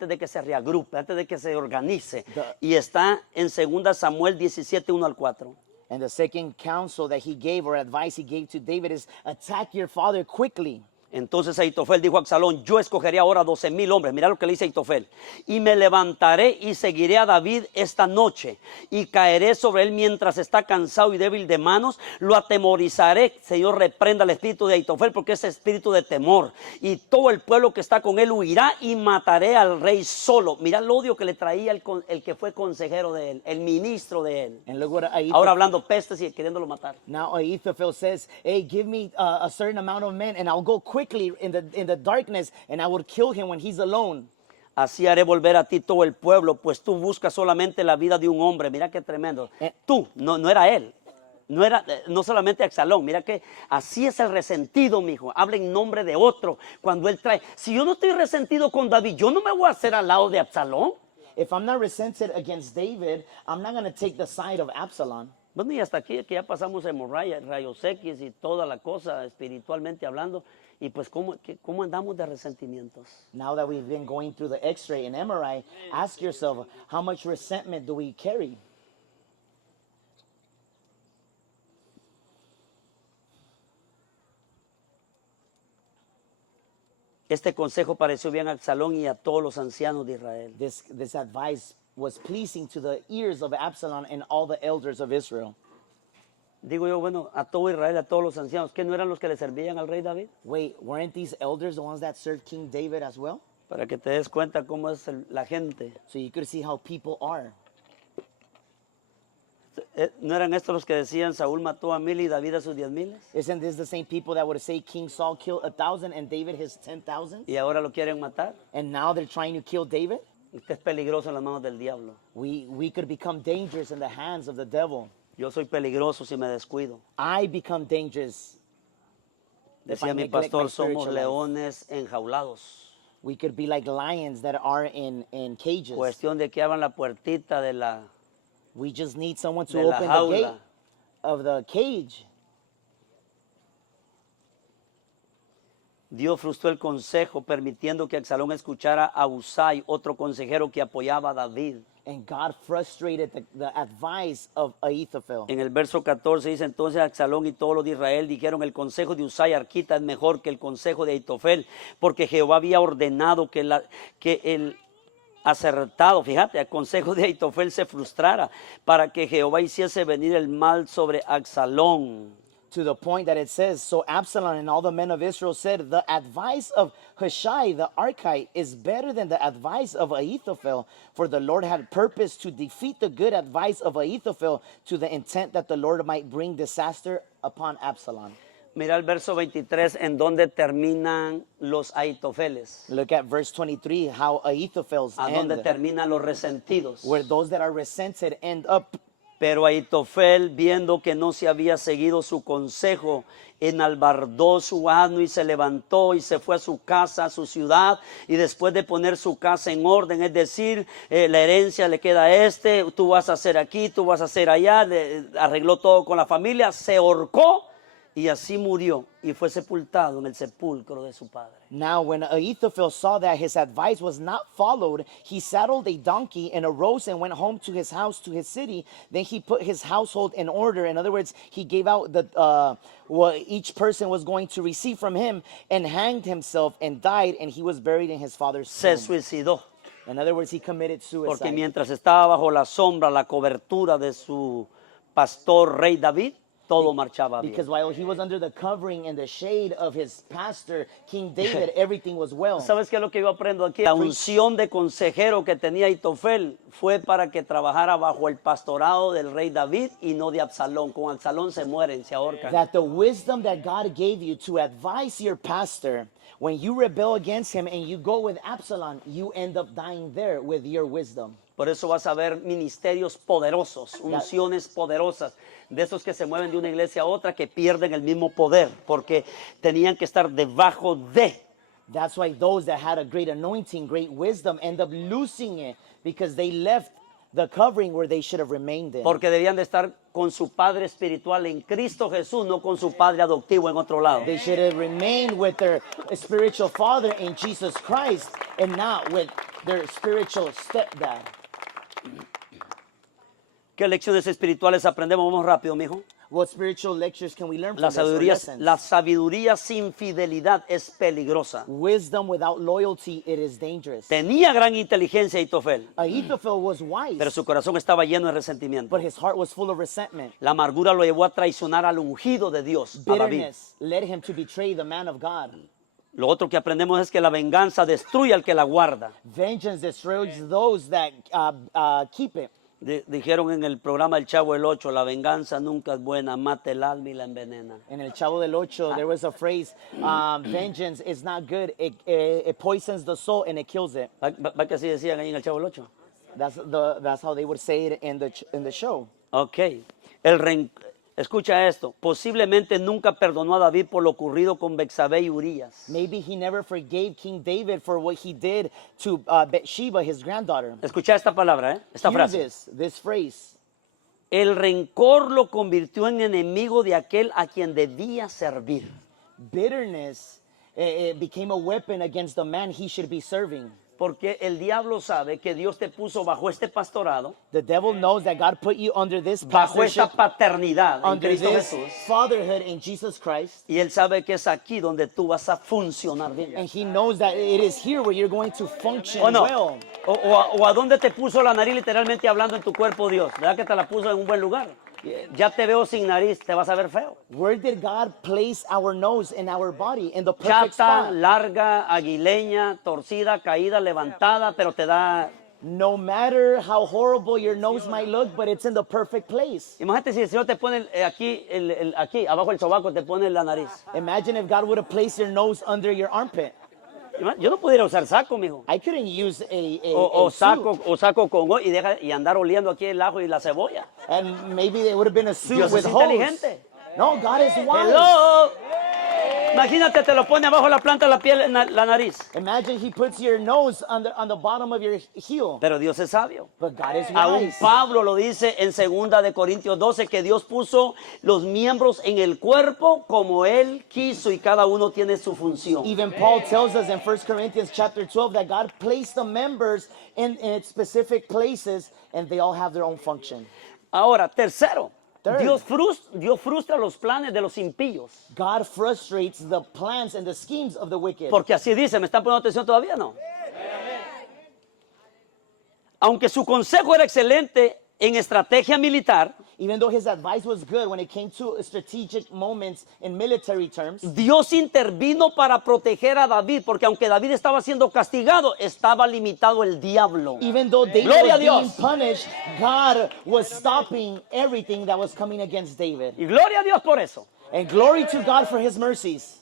de que se reagrupe, antes de que se organice. Y está en 2 Samuel 17, 1 al 4. And the second counsel that he gave, or advice he gave to David, is attack your father quickly. Entonces Ahitofel dijo a Absalón, yo escogeré ahora 12,000 hombres. Mira lo que le dice Ahitofel. Y me levantaré y seguiré a David esta noche. Y caeré sobre él mientras está cansado y débil de manos. Lo atemorizaré. Señor, reprenda el espíritu de Ahitofel, porque es espíritu de temor. Y todo el pueblo que está con él huirá, y mataré al rey solo. Mira el odio que le traía el que fue consejero de él, el ministro de él. And look what Ahithophel, Ahora hablando pestes y queriéndolo matar. now Ahithophel says, hey, give me a certain amount of men, and I'll go quickly in the darkness, and I will kill him when he's alone. Así haré volver a ti todo el pueblo, pues tú buscas solamente la vida de un hombre. Mira qué tremendo. Tú, no era él. No solamente Absalón. Mira que así es el resentido, mijo. Habla en nombre de otro. Cuando él trae. Si yo no estoy resentido con David, yo no me voy a hacer al lado de Absalón. If I'm not resented against David, I'm not going to take the side of Absalom. Bueno, y hasta aquí que ya pasamos hemorragia, rayos X y toda la cosa espiritualmente hablando. Y pues, ¿cómo andamos de resentimientos? Now that we've been going through the X-ray and MRI, ask yourself, how much resentment do we carry? Este consejo pareció bien a Absalón y a todos los ancianos de Israel. This advice was pleasing to the ears of Absalom and all the elders of Israel. Digo yo, bueno, a todo Israel, a todos los ancianos, ¿qué no eran los que le servían al rey David? Wait, weren't these elders the ones that served King David as well? Para que te des cuenta cómo es la gente. So you could see how people are. ¿No eran estos los que decían Saúl mató a 1,000 y David a sus 10,000? Isn't this the same people that would say King Saul killed 1,000 and David his 10,000? Y ahora lo quieren matar. And now they're trying to kill David? Usted es peligroso en las manos del diablo. We could become dangerous in the hands of the devil. Yo soy peligroso si me descuido. I become dangerous. If I Decía mi neglect my pastor, somos spiritual life. leones enjaulados. We could be like lions that are in cages. Cuestión de que abran la puertita de la... We just need someone to de la open the jaula. gate of the cage. Dios frustró el consejo permitiendo que Absalón escuchara a Usai, otro consejero que apoyaba a David. And God frustrated the advice of Ahithophel. En el verso 14 dice, entonces Absalón y todos los de Israel dijeron, el consejo de Usai Arquita es mejor que el consejo de Ahitofel, porque Jehová había ordenado que el acertado, fíjate, el consejo de Ahitofel se frustrara, para que Jehová hiciese venir el mal sobre Absalón. To the point that it says, so Absalom and all the men of Israel said, the advice of Hushai the Archite is better than the advice of Ahithophel, for the Lord had purposed to defeat the good advice of Ahithophel to the intent that the Lord might bring disaster upon Absalom. Mira el verso 23 en donde terminan los Ahitofeles, Look at verse 23, how Ahithophel's a donde end, terminan los resentidos. where those that are resented end up. Pero Ahitofel, viendo que no se había seguido su consejo, enalbardó su asno y se levantó y se fue a su casa, a su ciudad, y después de poner su casa en orden, es decir, la herencia le queda a este, tú vas a hacer aquí, tú vas a hacer allá, arregló todo con la familia, se ahorcó y así murió y fue sepultado en el sepulcro de su padre. Now, when Ahithophel saw that his advice was not followed, he saddled a donkey and arose and went home to his house, to his city. Then he put his household in order. In other words, he gave out what each person was going to receive from him and hanged himself and died, and he was buried in his father's Se tomb. suicidó In other words, he committed porque suicide. mientras estaba bajo la sombra, la cobertura de su pastor rey David, todo marchaba bien. Because while he was under the covering and the shade of his pastor, King David, everything was well. ¿Sabes qué es lo que yo aprendo aquí? La unción de consejero que tenía Ahitofel fue para que trabajara bajo el pastorado del rey David y no de Absalón. Con Absalón se mueren, se ahorcan. That the wisdom that God gave you to advise your pastor, when you rebel against him and you go with Absalom, you end up dying there with your wisdom. Por eso vas a ver ministerios poderosos, unciones poderosas, de esos que se mueven de una iglesia a otra que pierden el mismo poder, porque tenían que estar debajo de. That's why those that had a great anointing, great wisdom, end up losing it because they left the covering where they should have remained in. Porque debían de estar con su padre espiritual en Cristo Jesús, no con su padre adoptivo en otro lado. They should have remained with their spiritual father in Jesus Christ and not with their spiritual stepdad. ¿Qué lecciones espirituales aprendemos? Vamos rápido, mijo. What spiritual lectures can we learn from La this, or sabiduría, lessons? la sabiduría sin fidelidad es peligrosa. Wisdom without loyalty, it is dangerous. Tenía gran inteligencia Ahitofel, Ahithophel was wise, pero su corazón estaba lleno de resentimiento. but his heart was full of resentment. La amargura lo llevó a traicionar al ungido de Dios, a David. Bitterness led him to betray the man of God. Lo otro que aprendemos es que la venganza destruye al que la guarda. Vengeance destroys those that keep it. Dijeron en el programa El Chavo del Ocho, la venganza nunca es buena, mata el alma y la envenena. In El Chavo del Ocho, there was a phrase, vengeance is not good, it poisons the soul and it kills it. ¿Va que así decían ahí en El Chavo del Ocho? That's how they would say it in the show. Ok. Escucha esto. Posiblemente nunca perdonó a David por lo ocurrido con Betsabé y Urías. Maybe he never forgave King David for what he did to Bathsheba, his granddaughter. Escucha esta palabra, esta Hear frase. this phrase. El rencor lo convirtió en enemigo de aquel a quien debía servir. Bitterness became a weapon against the man he should be serving. Porque el diablo sabe que Dios te puso bajo este pastorado, The devil knows that God put you under this bajo esta pastorship, paternidad en under Cristo this Jesús. fatherhood in Jesus Christ. Y él sabe que es aquí donde tú vas a funcionar bien. And he knows that it is here where you're going to function ¿O no? well. O a dónde te puso la nariz literalmente hablando en tu cuerpo Dios. ¿Verdad que te la puso en un buen lugar? Ya te veo sin nariz, te vas a ver feo. Where did God place our nose in our body? In the perfect Chata, spot. larga, aguileña, torcida, caída, levantada, pero te da... No matter how horrible your nose might look, but it's in the perfect place. Imagínate si el Señor te pone aquí, aquí, abajo del sobaco, te pone la nariz. Imagine if God would have placed your nose under your armpit. Yo no pudiera usar saco, mijo. I couldn't use O suit. saco con y andar oliendo aquí el ajo y la cebolla. And maybe it would have been a suit Dios with es holes. inteligente. No, God is wise. Hello. Imagínate, te lo pone abajo la planta de la piel en la nariz. Imagine he puts your nose on the bottom of your heel. Pero Dios es sabio. But God is Aún wise. Pablo lo dice en 2 de Corintios 12 que Dios puso los miembros en el cuerpo como Él quiso y cada uno tiene su función. Even Paul tells us in 1 Corinthians chapter 12 that God placed the members in its specific places and they all have their own function. Ahora, tercero, Third. Dios frustra los planes de los impíos. God frustrates the plans and the schemes of the wicked. Porque así dice, ¿me están poniendo atención todavía? No. Aunque su consejo era excelente en estrategia militar, Even though his advice was good when it came to strategic moments in military terms, Dios intervino para proteger a David, porque aunque David estaba siendo castigado, estaba limitado el diablo. even though David Gloria a was being Dios. punished, God was stopping everything that was coming against David. Y gloria a Dios por eso. And glory to God for his mercies.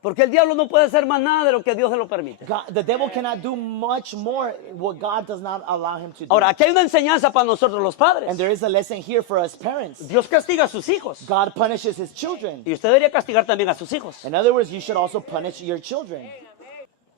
Porque el diablo no puede hacer más nada de lo que Dios se lo permite. The devil cannot do much more what God does not allow him to do. Ahora, aquí hay una enseñanza para nosotros los padres. And there is a lesson here for us parents. Dios castiga a sus hijos. God punishes his children. Y usted debería castigar también a sus hijos. In other words, you should also punish your children.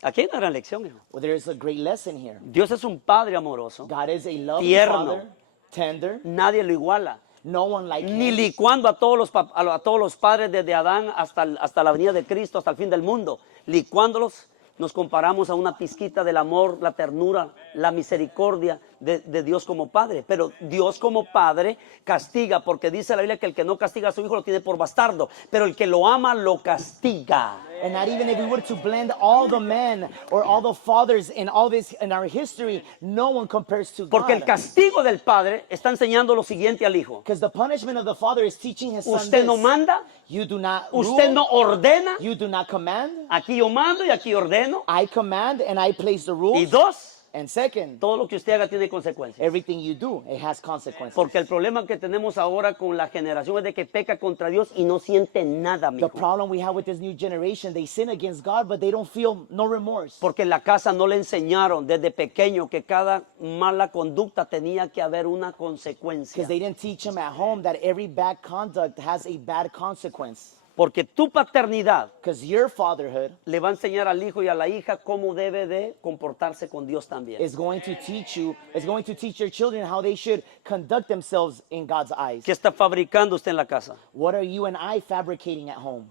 Aquí hay una gran lección, hijo. Well, there is a great lesson here. Dios es un padre amoroso. God is a loving Tierno. father, tender. Nadie lo iguala. No one like Ni him. licuando a todos los padres desde Adán hasta la venida de Cristo, hasta el fin del mundo. Licuándolos, nos comparamos a una pizquita del amor, la ternura, la misericordia de Dios como Padre. Pero Dios como Padre castiga, porque dice la Biblia que el que no castiga a su hijo lo tiene por bastardo, pero el que lo ama lo castiga. And not even if we were to blend all the men or all the fathers in all this in our history, no one compares to Porque el God. castigo del Padre está enseñando lo siguiente al hijo. Because the punishment of the father is teaching his son Usted no this. manda, You do not usted rule, no ordena. you do not command. Aquí yo mando y aquí ordeno. I command and I place the Y rules. dos, And second, todo lo que usted haga tiene consecuencias. everything you do, it has consequences. Porque el problema que tenemos ahora con la generación es de que peca contra Dios y no siente nada, The mijo. problem we have with this new generation, they sin against God, but they don't feel no remorse. Porque en la casa no le enseñaron desde pequeño que cada mala conducta tenía que haber una consecuencia. Because they didn't teach him at home that every bad conduct has a bad consequence. Porque tu paternidad Because your fatherhood le va a enseñar al hijo y a la hija cómo debe de comportarse con Dios también. is going to teach your children how they should conduct themselves in God's eyes. ¿Qué está fabricando usted en la casa? What are you and I fabricating at home?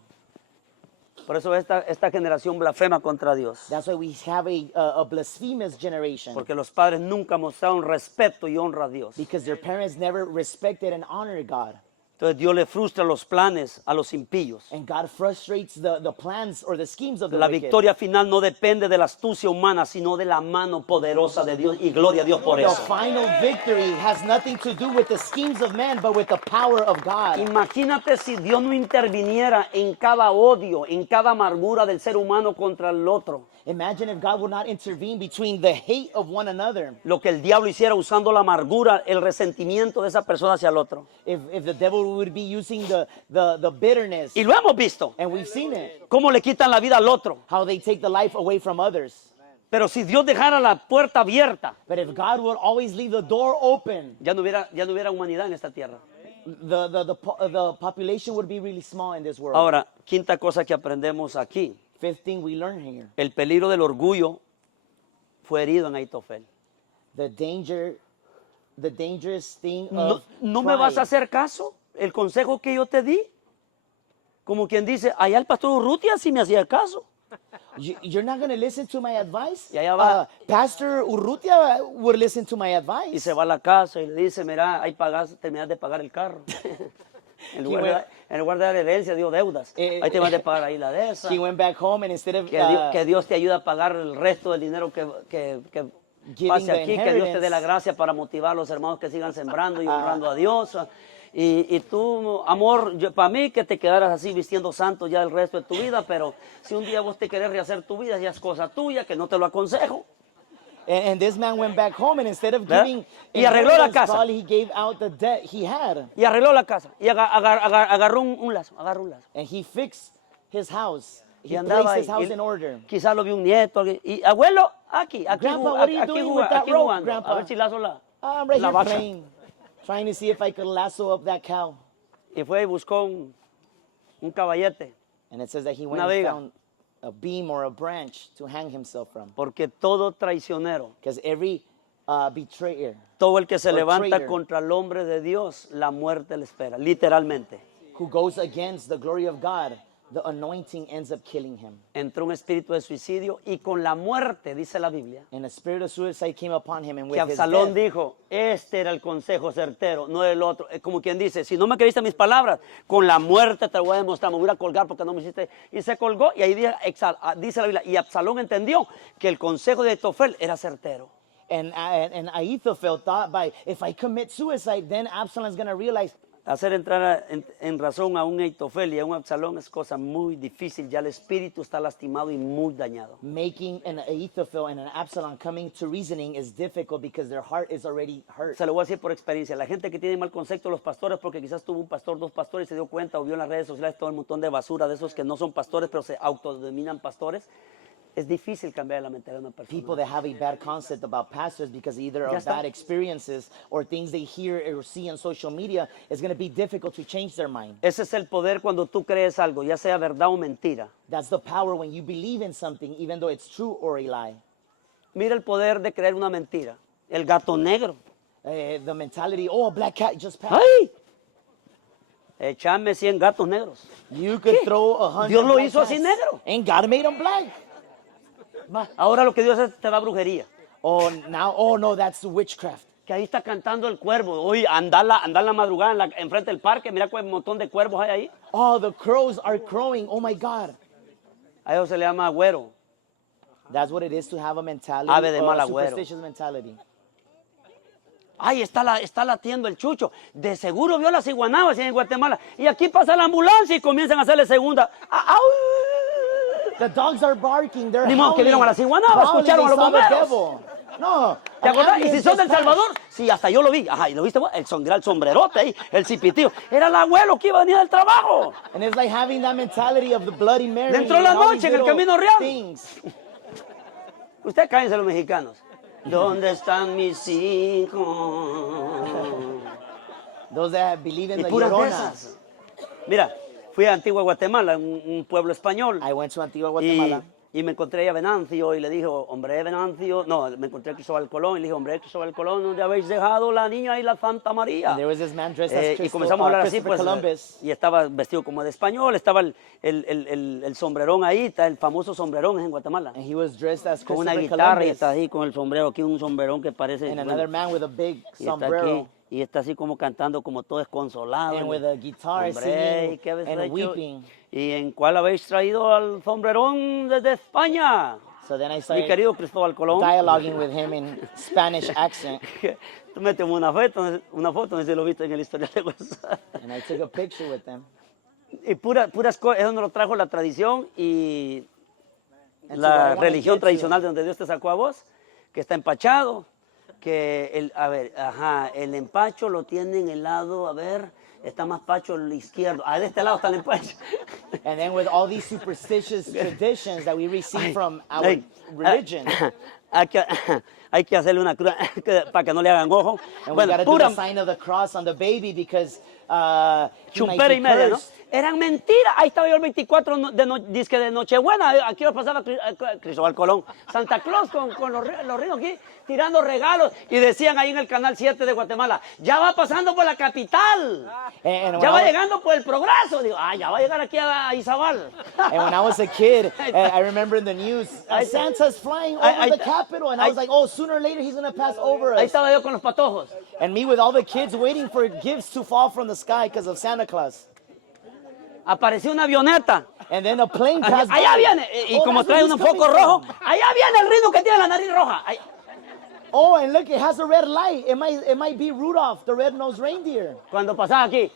Por eso esta generación blasfema contra Dios. That's why we have a blasphemous generation. Porque los padres nunca mostraron respeto y honra a Dios. Because their parents never respected and honored God. Entonces Dios le frustra los planes a los impíos. And God frustrates the plans or the schemes of the La wicked. victoria final no depende de la astucia humana, sino de la mano poderosa de Dios. Y gloria a Dios por The eso. final victory has nothing to do with the schemes of man, but with the power of God. Imagínate si Dios no interviniera en cada odio, en cada amargura del ser humano contra el otro. Imagine if God would not intervene between the hate of one another. Lo que el diablo hiciera usando la amargura, el resentimiento de esa persona hacia el otro. If the devil would be using the bitterness. Y lo hemos visto. And we've seen it. Cómo le quitan la vida al otro. How they take the life away from others. Pero si Dios dejara la puerta abierta, But if God would always leave the door open, ya no hubiera humanidad en esta tierra. the population would be really small in this world. Ahora, quinta cosa que aprendemos aquí. Fifth thing we learn here. El peligro del orgullo fue herido en Aitofel. The dangerous thing No, of ¿no me vas a pride. hacer caso? El consejo que yo te di. Como quien dice, allá el pastor Urrutia sí me hacía caso. You're not going to listen to my advice? Y allá va. Pastor Urrutia would listen to my advice. Y se va a la casa y le dice, mira, ahí terminas de pagar el carro. en lugar de dar herencia, dio deudas. Ahí te vas a pagar ahí la de esa. He went back home and instead of Que Dios te ayude a pagar el resto del dinero que pase the aquí. Que Dios te dé inheritance. la gracia para motivar a los hermanos que sigan sembrando y honrando a Dios. Y tú, amor, para mí que te quedaras así vistiendo santo ya el resto de tu vida, pero si un día vos te querés rehacer tu vida, ya es cosa tuya, que no te lo aconsejo. And this man went back home and instead of ¿Verdad? giving Y arregló la inheritance, casa. probably he gave out the debt he had. Y arregló la casa y agarró un lazo, And he fixed his house. Y He andaba placed ahí. his house Y in order. quizás lo vio un nieto. Y abuelo, aquí Grandpa, what are you doing with that rope, jugando. Grandpa? A ver si lazo I'm right la here vaca. playing, trying to see if I could lasso up that cow. Y fue y buscó un caballete, And it says that he went Una and viga. found a beam or a branch to hang himself from. porque todo traicionero, Because every betrayer, todo el que se Or levanta traitor. contra el hombre de Dios, la muerte le espera, literalmente. who goes against the glory of God, the anointing ends up killing him. Entró un espíritu de suicidio y con la muerte, dice la Biblia, And a spirit of suicide came upon him, and que with his Absalón death, dijo, este era el consejo certero, no el otro. Es como quien dice, si no me creíste mis palabras, con la muerte te lo voy a demostrar, me voy a colgar porque no me hiciste. Y se colgó y ahí dice la Biblia, y Absalón entendió que el consejo de Aitofel era certero. and Ahithophel thought by, if I commit suicide, then Absalom's going to realize, Hacer entrar en razón a un Aitofel y a un Absalón es cosa muy difícil, ya el espíritu está lastimado y muy dañado. making an Ahithophel and an Absalom coming to reasoning is difficult because their heart is already hurt. Se lo voy a decir por experiencia. La gente que tiene mal concepto de los pastores porque quizás tuvo un pastor, dos pastores y se dio cuenta o vio en las redes sociales todo el montón de basura de esos que no son pastores pero se autodenominan pastores. Es difícil cambiar la mentalidad de una persona. People that have a bad concept about pastors because either Ya of está. bad experiences or things they hear or see on social media, it's going to be difficult to change their mind. Ese es el poder cuando tú crees algo, ya sea verdad o mentira. That's the power when you believe in something, even though it's true or a lie. Mira el poder de creer una mentira. El gato negro. The mentality, oh, a black cat just passed. ¡Ay! Echame 100 gatos negros. You could ¿Qué? throw 100 Dios lo black hizo así cats. negro. And God made them black. Va, ahora lo que Dios hace te da brujería. Oh, now, oh no, that's witchcraft. Que ahí está cantando el cuervo. Oye, andar la madrugada enfrente del parque, mira cuál montón de cuervos hay ahí. Oh, the crows are crowing. Oh my God. A eso se le llama agüero. That's what it is to have a mentality, Ave de mal a agüero. superstitious mentality. Ay, está latiendo el chucho. De seguro vio las iguanabas en Guatemala. Y aquí pasa la ambulancia y comienzan a hacerle segunda. ¡Au! The dogs are barking. They're Ni modo que howling. vieron a las iguanabas, Howling, escucharon they a los saw the bomberos. devil. No. ¿Te an acordás? Y si ambulance son del just Salvador, passed. sí, hasta yo lo vi. Ajá, ¿y lo viste vos? Era el sombrerote ahí, el cipitío. Era el abuelo que iba a venir del trabajo. And it's like having that mentality of the Bloody Mary. Dentro de la and all noche, these en el little Camino Real. things. Ustedes cállense los mexicanos. ¿Dónde están mis hijos? Those that believe in Y the puras de Llorona. esas. Mira, fui a Antigua Guatemala, un pueblo español. I went to Antigua, Y, Guatemala. y me encontré a Venancio y le dije, hombre Venancio, no, me encontré a Cristóbal Colón y le dije, hombre Cristóbal Colón, ¿dónde habéis dejado la niña y la Santa María? And there was this man dressed as Y comenzamos a hablar así, Christopher pues, Columbus. y estaba vestido como de español, estaba el sombrerón ahí, está el famoso sombrerón en Guatemala, And he was dressed as con una Christopher guitarra y Columbus. está ahí con el sombrero, aquí un sombrerón que parece, And another man with a big y está aquí, sombrero. y está así como cantando como todo desconsolado. And with a guitar Hombre, singing ¿y qué habéis and hecho? weeping. ¿Y en cuál habéis traído al sombrerón desde España? So then I Mi started querido Cristóbal Colón. dialoguing with him in Spanish accent. Tú me tomó una foto, no sé si lo viste en el historial de WhatsApp. And I took a picture with them. Y puras cosas, es donde lo trajo la tradición y And so what I la wanna religión get to- tradicional de donde Dios te sacó a vos, que está empachado, que el empacho lo tiene en el lado, a ver, está más pacho el izquierdo. Ah, de este lado está el empacho. And then with all these superstitious traditions that we receive Ay, from our ay, religion, hay que hacerle una cruz para que no le hagan ojo. and we Bueno, got to do pura the sign of the cross on the baby because he might chumpera be y media, ¿no? cursed. Eran mentiras. Ahí estaba yo el 24 disque de Nochebuena. Aquí lo pasaba Cristóbal Colón. Santa Claus con los ríos aquí tirando regalos. Y decían ahí en el canal 7 de Guatemala, ya va pasando por la capital. And when Ya I va was- llegando por el Progreso. Digo, ya va a llegar aquí a Izabal. And when I was a kid, I remember in the news, Santa's flying over the Capitol. And I was like, oh, sooner or later he's going to pass over Ahí us. estaba yo con los patojos. And me with all the kids waiting for gifts to fall from the sky because of Santa Claus. Apareció una avioneta. And then a plane passed Allá by. viene. Y Oh, como that's where trae he's un foco coming rojo, from. allá viene el rino que tiene la nariz roja. Oh, and look, it has a red light. It might be Rudolph, the red-nosed reindeer. Cuando pasaba aquí.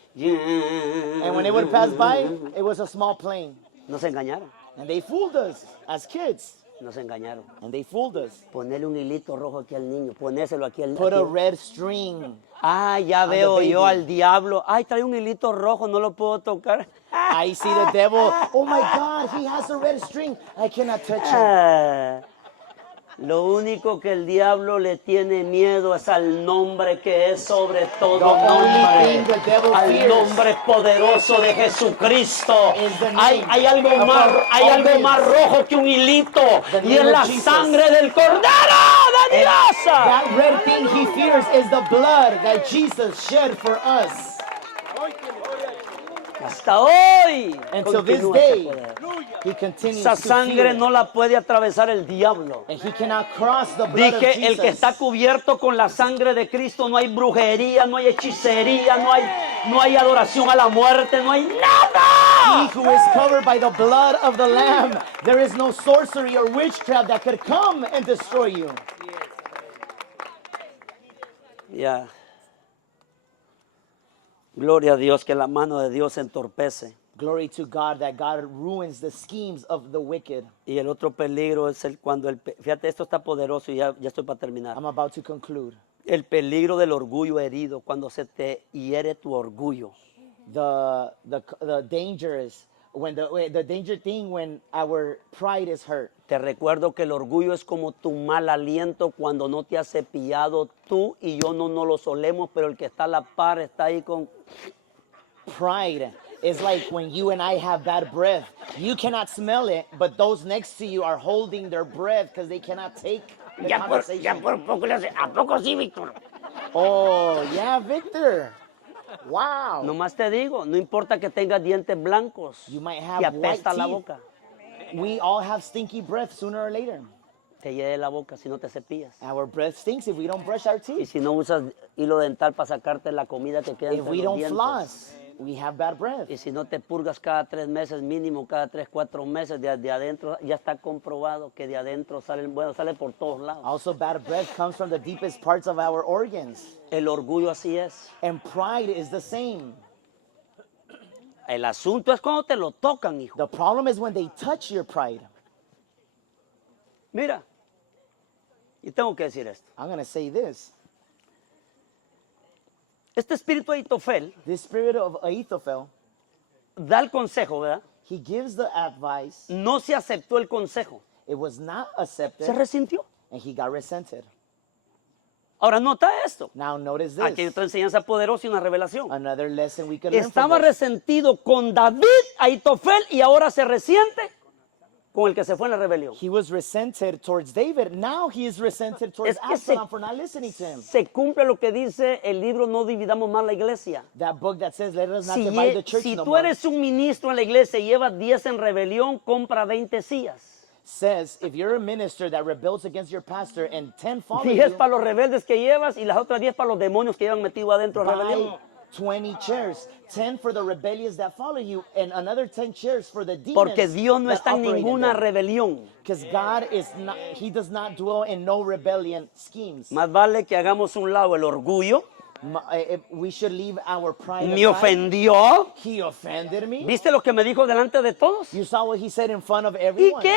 And when it would pass by, it was a small plane. Nos engañaron. And they fooled us as kids. Nos engañaron. And they fooled us. Ponerle un hilito rojo aquí al niño, ponéselo aquí al Put a niño. red string. Ah, ya the veo yo baby. al diablo. Ay, trae un hilito rojo, no lo puedo tocar. I see the devil. Oh my God, he has a red string. I cannot touch him. Ah, Lo único que el diablo le tiene miedo es al nombre que es sobre todo The only thing nombre, the devil al fears nombre poderoso de Jesucristo. is the Hay, name hay algo above más, hay all algo names. más rojo que un hilito The y es name of la Jesus. sangre del Cordero de Dios. That red thing he fears is the blood that Jesus shed for us. Hasta hoy Until this continúa ese day, poder. he continues Esa to sangre fear. no la puede atravesar el diablo. And he cannot cross the blood of Dije, el que Jesus. está cubierto con la sangre de Cristo, no hay brujería, no hay hechicería, no hay adoración a la muerte, no hay He nada. who is covered by the blood of the Lamb, there is no sorcery or witchcraft that could come and destroy you. Ya. Gloria a Dios que la mano de Dios entorpece. Glory to God that God ruins the schemes of the wicked. Y el otro peligro es fíjate, esto está poderoso y ya estoy para terminar. I'm about to conclude. El peligro del orgullo herido, cuando se te hiere tu orgullo. The danger is the danger thing when our pride is hurt. Te recuerdo que el orgullo es como tu mal aliento cuando no te has cepillado. Tú y yo no lo solemos, pero el que está a la par está ahí con... Pride is like when you and I have bad breath. You cannot smell it, but those next to you are holding their breath because they cannot take the conversation. por poco le hace, ¿a poco sí, Víctor? Oh, yeah, Victor. Wow. Nomás te digo, no importa que tengas dientes blancos, You might te have white apesta la teeth. boca. We all have stinky breath sooner or later. Te hiede la boca si no te cepillas. Our breath stinks if we don't brush our Y teeth. si no usas hilo dental para sacarte la comida que queda If entre we los don't dientes. floss, we have bad breath. Y si no te purgas cada 3 meses, mínimo cada 3, 4 meses, de adentro, ya está comprobado que de adentro sale por todos lados. Also, bad breath comes from the deepest parts of our organs. El orgullo así es. And pride is the same. El asunto es cuando te lo tocan, hijo. The problem is when they touch your pride. Mira, y tengo que decir esto. I'm going to say this. Este espíritu de Ahitofel This spirit of Ahithophel, da el consejo, ¿verdad? he gives the advice. No se aceptó el consejo, It was not se accepted, resintió. and he got resented. Ahora nota esto. Now notice Aquí hay this. otra enseñanza poderosa y una revelación. Another lesson we could learn Estaba from this. resentido con David, Ahitofel, y ahora se resiente con el que se fue en la rebelión. He was resented towards David. Now he is resented towards Es que Absalom for not listening to him. se cumple lo que dice el libro No dividamos más la iglesia. That book that says, let us not Si, divide the church si no tú more, eres un ministro en la iglesia y llevas 10 en rebelión, compra 20 sillas. says, if you're a minister that rebels against your pastor and 10 follow 10 you, para los rebeldes que llevas y las otras 10 para los demonios que llevan metido adentro de la rebelión. buy 20 chairs, 10 for the rebellious that follow you, and another 10 chairs for the demons. Porque Dios no está en ninguna rebellion. rebelión. Because God is not, he does not dwell in no rebellion schemes. Más vale que hagamos un lado el orgullo. We should leave our pride Me aside. ofendió. He offended me. ¿Viste lo que me dijo delante de todos? You saw what he said in front of ¿Y everyone. qué?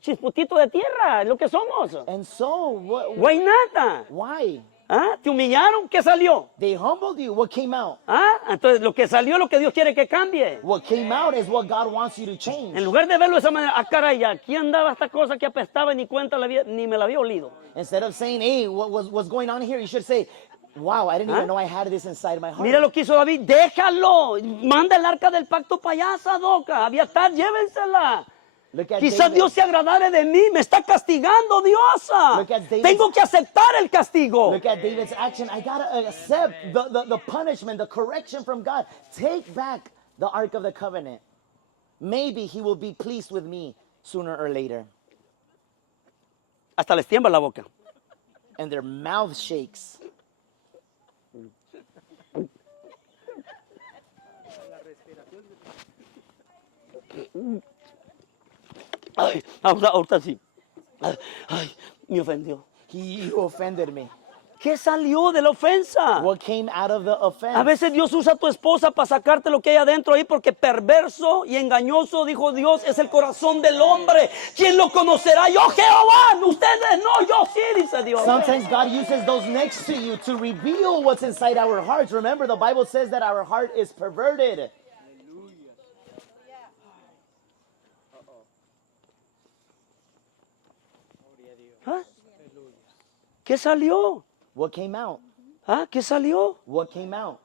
Chisputito de tierra, lo que somos. And so, Guaynata. why? ¿Ah? ¿Te humillaron? ¿Qué salió? They humbled you. What came out? ¿Ah? Entonces lo que salió es lo que Dios quiere que cambie. What came out is what God wants you to change. En lugar de verlo de esa manera, ah, caray, aquí andaba esta cosa que apestaba y ni cuenta ni me la había olido. Instead of saying, hey, what's going on here? You should say, wow, I didn't Huh? even know I had this inside my heart. Mira lo que hizo David, déjalo, manda el arca del pacto para allá, Sadoca, Abiatar, llévensela. Look at Quizás David. Dios se agradare de mí, me está castigando, Diosa. Look at David. Tengo que aceptar el castigo. Look at David's action. I gotta accept the punishment, the correction from God. Take back the Ark of the Covenant. Maybe he will be pleased with me sooner or later. Hasta les tiembla la boca. And their mouth shakes. Ay, ahorita sí. Ay, me ofendió. He offended me. ¿Qué salió de la ofensa? What came out of the offense? A veces Dios usa a tu esposa para sacarte lo que hay adentro ahí porque perverso y engañoso, dijo Dios, es el corazón del hombre. ¿Quién lo conocerá? Yo Jehová, ustedes no, yo sí, dice Dios. Sometimes God uses those next to you to reveal what's inside our hearts. Remember, the Bible says that our heart is perverted. ¿Ah? ¿Qué salió? What came out? ¿Ah? ¿Qué salió? What came out?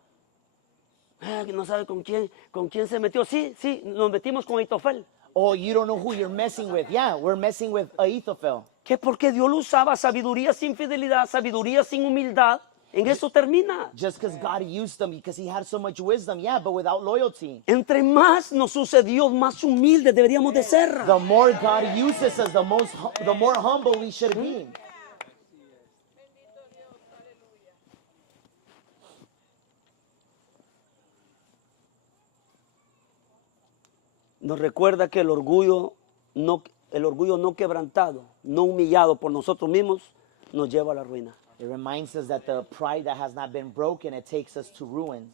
Ah, que no sabe con quién se metió. Sí, nos metimos con Aitofel. Oh, you don't know who you're messing with. Yeah, we're messing with Ahithophel. Que porque Dios lo usaba, sabiduría sin fidelidad, sabiduría sin humildad. En eso termina. Just because God used them because he had so much wisdom, yeah, but without loyalty. Entre más nos sucedió, más humildes deberíamos de ser. The more God uses us, the more humble we should be. Nos recuerda que el orgullo no quebrantado, no humillado por nosotros mismos, nos lleva a la ruina. It reminds us that the pride that has not been broken, it takes us to ruin.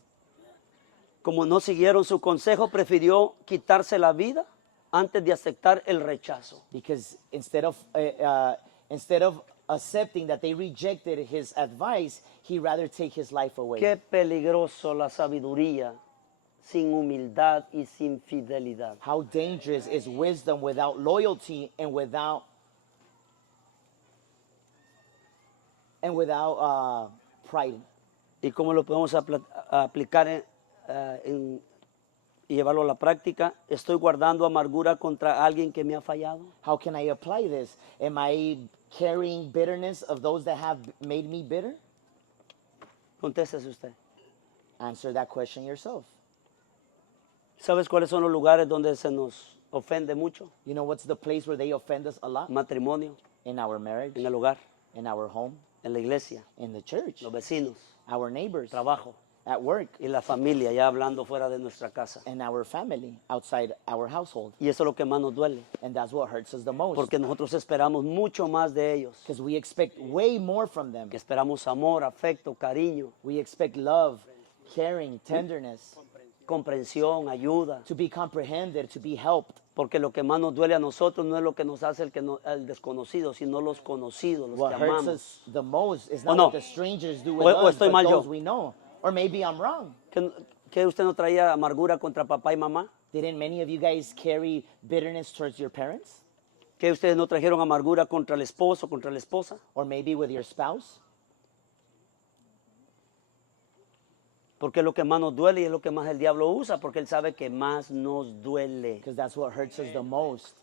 Como no siguieron su consejo, prefirió quitarse la vida antes de aceptar el rechazo. Because instead of accepting that they rejected his advice, he rather take his life away. Qué peligroso la sabiduría sin humildad y sin fidelidad. How dangerous is wisdom without loyalty and without pride. ¿Y cómo lo podemos aplicar y llevarlo a la práctica? ¿Estoy guardando amargura contra alguien que me ha fallado? How can I apply this? Am I carrying bitterness of those that have made me bitter? Contéstese usted. Answer that question yourself. ¿Sabes cuáles son los lugares donde se nos ofende mucho? You know what's the place where they offend us a lot? Matrimonio, In our marriage, en el hogar, in our home, en la iglesia, in the church, los vecinos, our neighbors, trabajo at work, y la familia, ya hablando fuera de nuestra casa. and our family, outside our household. Y eso es lo que más nos duele, And that's what hurts us the most. porque nosotros esperamos mucho más de ellos. Because we expect way more from them. Que esperamos amor, afecto, cariño, We expect love, caring, tenderness, comprensión, ayuda. to be comprehended, to be helped. Porque lo que más nos duele a nosotros no es lo que nos hace el desconocido, sino los conocidos, los What que hurts amamos. us the most is ¿O not no? what the strangers do with O us, estoy but mal yo. those we know. Or maybe I'm wrong. ¿Que usted no traía amargura contra papá y mamá? Didn't many of you guys carry bitterness towards your parents? ¿Que ustedes no trajeron amargura contra el esposo, contra la esposa? Or maybe with your spouse? Porque es lo que más nos duele y es lo que más el diablo usa, porque él sabe que más nos duele. Because that's what hurts us the most.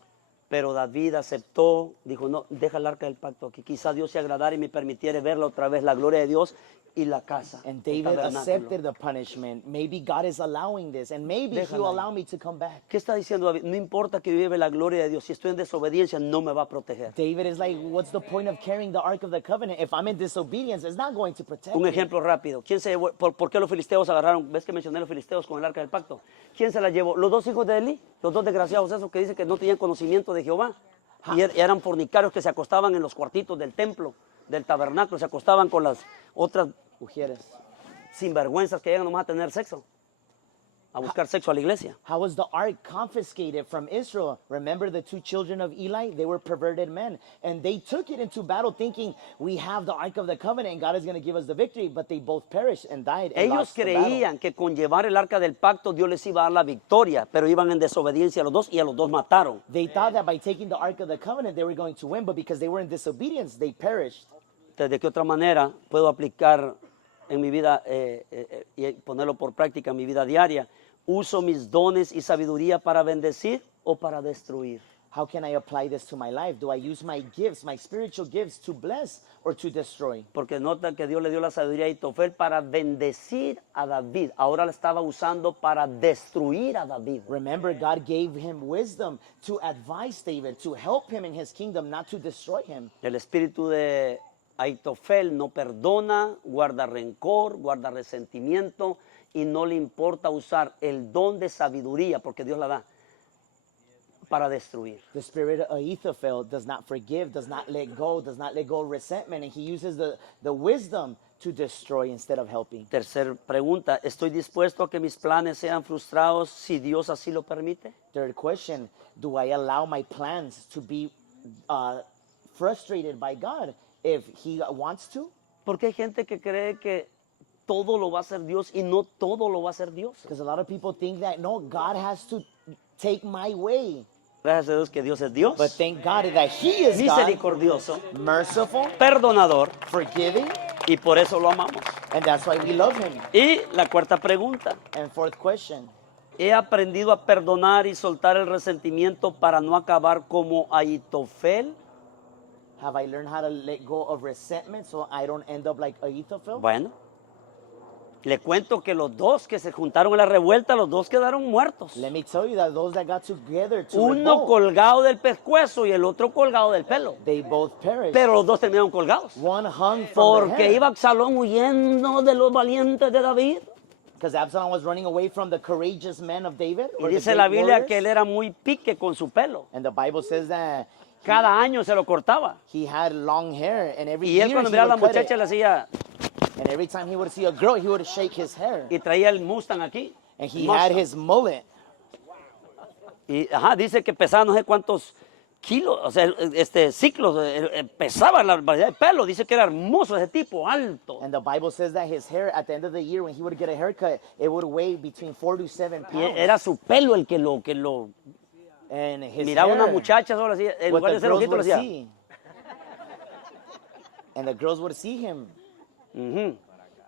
Pero David aceptó, dijo, no, deja el arca del pacto aquí. Quizá Dios se agradara y me permitiera verla otra vez, la gloria de Dios y la casa. And el David tabernáculo. accepted the punishment. Maybe God is allowing this, and maybe Déjala He'll ahí. allow me to come back. ¿Qué está diciendo David? No importa que vive la gloria de Dios, si estoy en desobediencia no me va a proteger. David is like, what's the point of carrying the Ark of the Covenant? If I'm in disobedience, it's not going to protect Un me. ejemplo rápido. ¿Quién se llevó, por qué los filisteos agarraron? ¿Ves que mencioné los filisteos con el arca del pacto? ¿Quién se la llevó? Los dos hijos de Eli, los dos desgraciados esos que dicen que no tenían conocimiento de Jehová. Y eran fornicarios que se acostaban en los cuartitos del templo, del tabernáculo, se acostaban con las otras Mujeres. sinvergüenzas que llegan nomás a tener sexo, a buscar sexo a la iglesia. How was the ark confiscated from Israel? Remember the two children of Eli? They were perverted men. And they took it into battle thinking, we have the Ark of the Covenant and God is going to give us the victory. But they both perished and died and Ellos lost the battle. creían que con llevar el arca del pacto Dios les iba a dar la victoria, pero iban en desobediencia a los dos y a los dos mataron. They thought that by taking the Ark of the Covenant, they were going to win. But because they were in disobedience, they perished. Entonces, ¿de qué otra manera puedo aplicar en mi vida y ponerlo por práctica en mi vida diaria? ¿Uso mis dones y sabiduría para bendecir o para destruir? How can I apply this to my life? Do I use my gifts, my spiritual gifts, to bless or to destroy? Porque nota que Dios le dio la sabiduría a Aitofel para bendecir a David. Ahora la estaba usando para destruir a David. Remember, God gave him wisdom to advise David, to help him in his kingdom, not to destroy him. El espíritu de Aitofel no perdona, guarda rencor, guarda resentimiento y no le importa usar el don de sabiduría, porque Dios la da, para destruir. The spirit of Ahithophel does not forgive, does not let go resentment, and he uses the wisdom to destroy instead of helping. Tercer pregunta, ¿estoy dispuesto a que mis planes sean frustrados si Dios así lo permite? Third question, do I allow my plans to be frustrated by God if he wants to? Porque hay gente que cree que todo lo va a hacer Dios y no todo lo va a hacer Dios. Because a lot of people think that, no, God has to take my way. Gracias a Dios que Dios es Dios, But thank God that He is God, misericordioso, merciful, perdonador, forgiving, y por eso lo amamos. and that's why we love Him. Y la cuarta pregunta, And fourth question, he aprendido a perdonar y soltar el resentimiento para no acabar como Ahitofel. have I learned how to let go of resentment so I don't end up like Ahithophel? Bueno, le cuento que los dos que se juntaron en la revuelta, los dos quedaron muertos. Let me tell you that those that got together to Uno revolt, colgado del pescuezo y el otro colgado del pelo. they both perished. Pero los dos terminaron colgados. One hung from the Porque hair, iba Absalón huyendo de los valientes de David. because Absalom was running away from the courageous men of David. Y Or the dice la great Biblia warriors. que él era muy pique con su pelo. And the Bible says that Cada año se lo cortaba. he had long hair, and every Y él year cuando he miraba a la would cut muchacha it. le hacía And every time he would see a girl, he would shake his hair. y traía el Mustang aquí. And he Mustang. had his mullet. Y dice que pesaba no sé cuántos kilos, o sea, ciclos, pesaba la variedad de pelo. Dice que era hermoso ese tipo, alto. And the Bible says that his hair, at the end of the year, when he would get a haircut, it would weigh between 4 to 7 Y pounds. era su pelo el que lo And his miraba a una hair, muchacha solo así, en what lugar de the hacer girls ojito le would hacía. see. And the girls would see him. Ujú.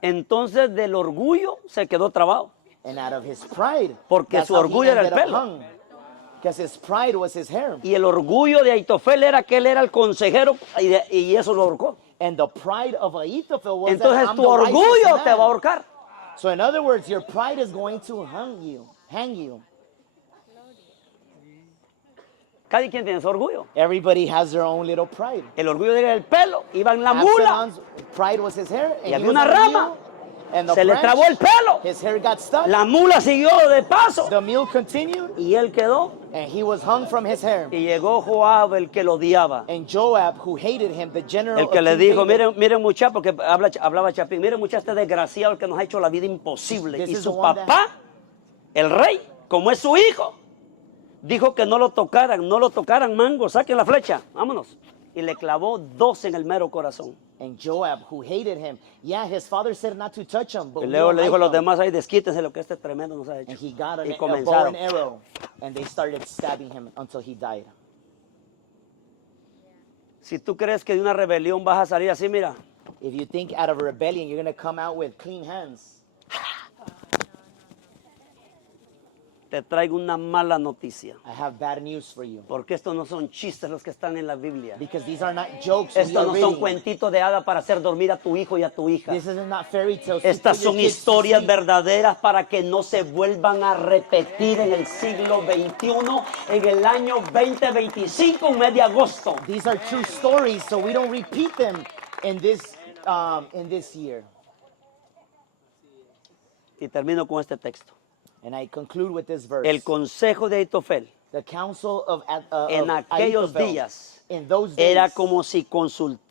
Entonces del orgullo se quedó trabado. And out of his pride, Porque that's su how he orgullo era el ended up pelo. hung. Because his pride was his hair. Y el orgullo de Ahitofel era que él era el consejero y eso lo ahorcó. And the pride of Ahithophel was Entonces that I'm tu the wisest orgullo man. te va a ahorcar. So in other words, your pride is going to hang you. Cada quien tiene su orgullo. Everybody has their own little pride. El orgullo era el pelo, iba en la mula, Absalom's pride was his hair, Y and había he was una on a rama. mule, and the se le branch, trabó el pelo. his hair got stuck. La mula siguió de paso The mule continued, y él quedó. and he was hung from his hair. Y llegó Joab, el que lo odiaba. And Joab, who hated him, the general El que of le King dijo, David, miren muchacho, porque hablaba Chapín, miren muchacho, este desgraciado el que nos ha hecho la vida imposible. This Y is su the one that- papá, el rey, como es su hijo, dijo que no lo tocaran, mango, saquen la flecha, vámonos. Y le clavó 2 en el mero corazón. and Joab, who hated him, yeah, his father said not to touch him, but Y we luego don't le dijo a los like him. demás, ahí desquítense lo que este tremendo nos ha hecho. And he got Y a bow comenzaron. and arrow, and they started stabbing him until he died. Si tú crees que de una rebelión vas a salir así, mira, If you think out of a rebellion you're going to come out with clean hands, te traigo una mala noticia. I have bad news for you. Porque estos no son chistes los que están en la Biblia. Because these are not jokes we Estos are no son reading. cuentitos de hada para hacer dormir a tu hijo y a tu hija. This is not fairy tales. to Estas put your son kids to historias sleep. verdaderas para que no se vuelvan a repetir en el siglo XXI, en el año 2025, un mes de agosto. These are true stories, so we don't repeat them in this year. Y termino con este texto. And I conclude with this verse. El consejo de Ahitofel The counsel of en aquellos Ahithophel, días in those days, era como si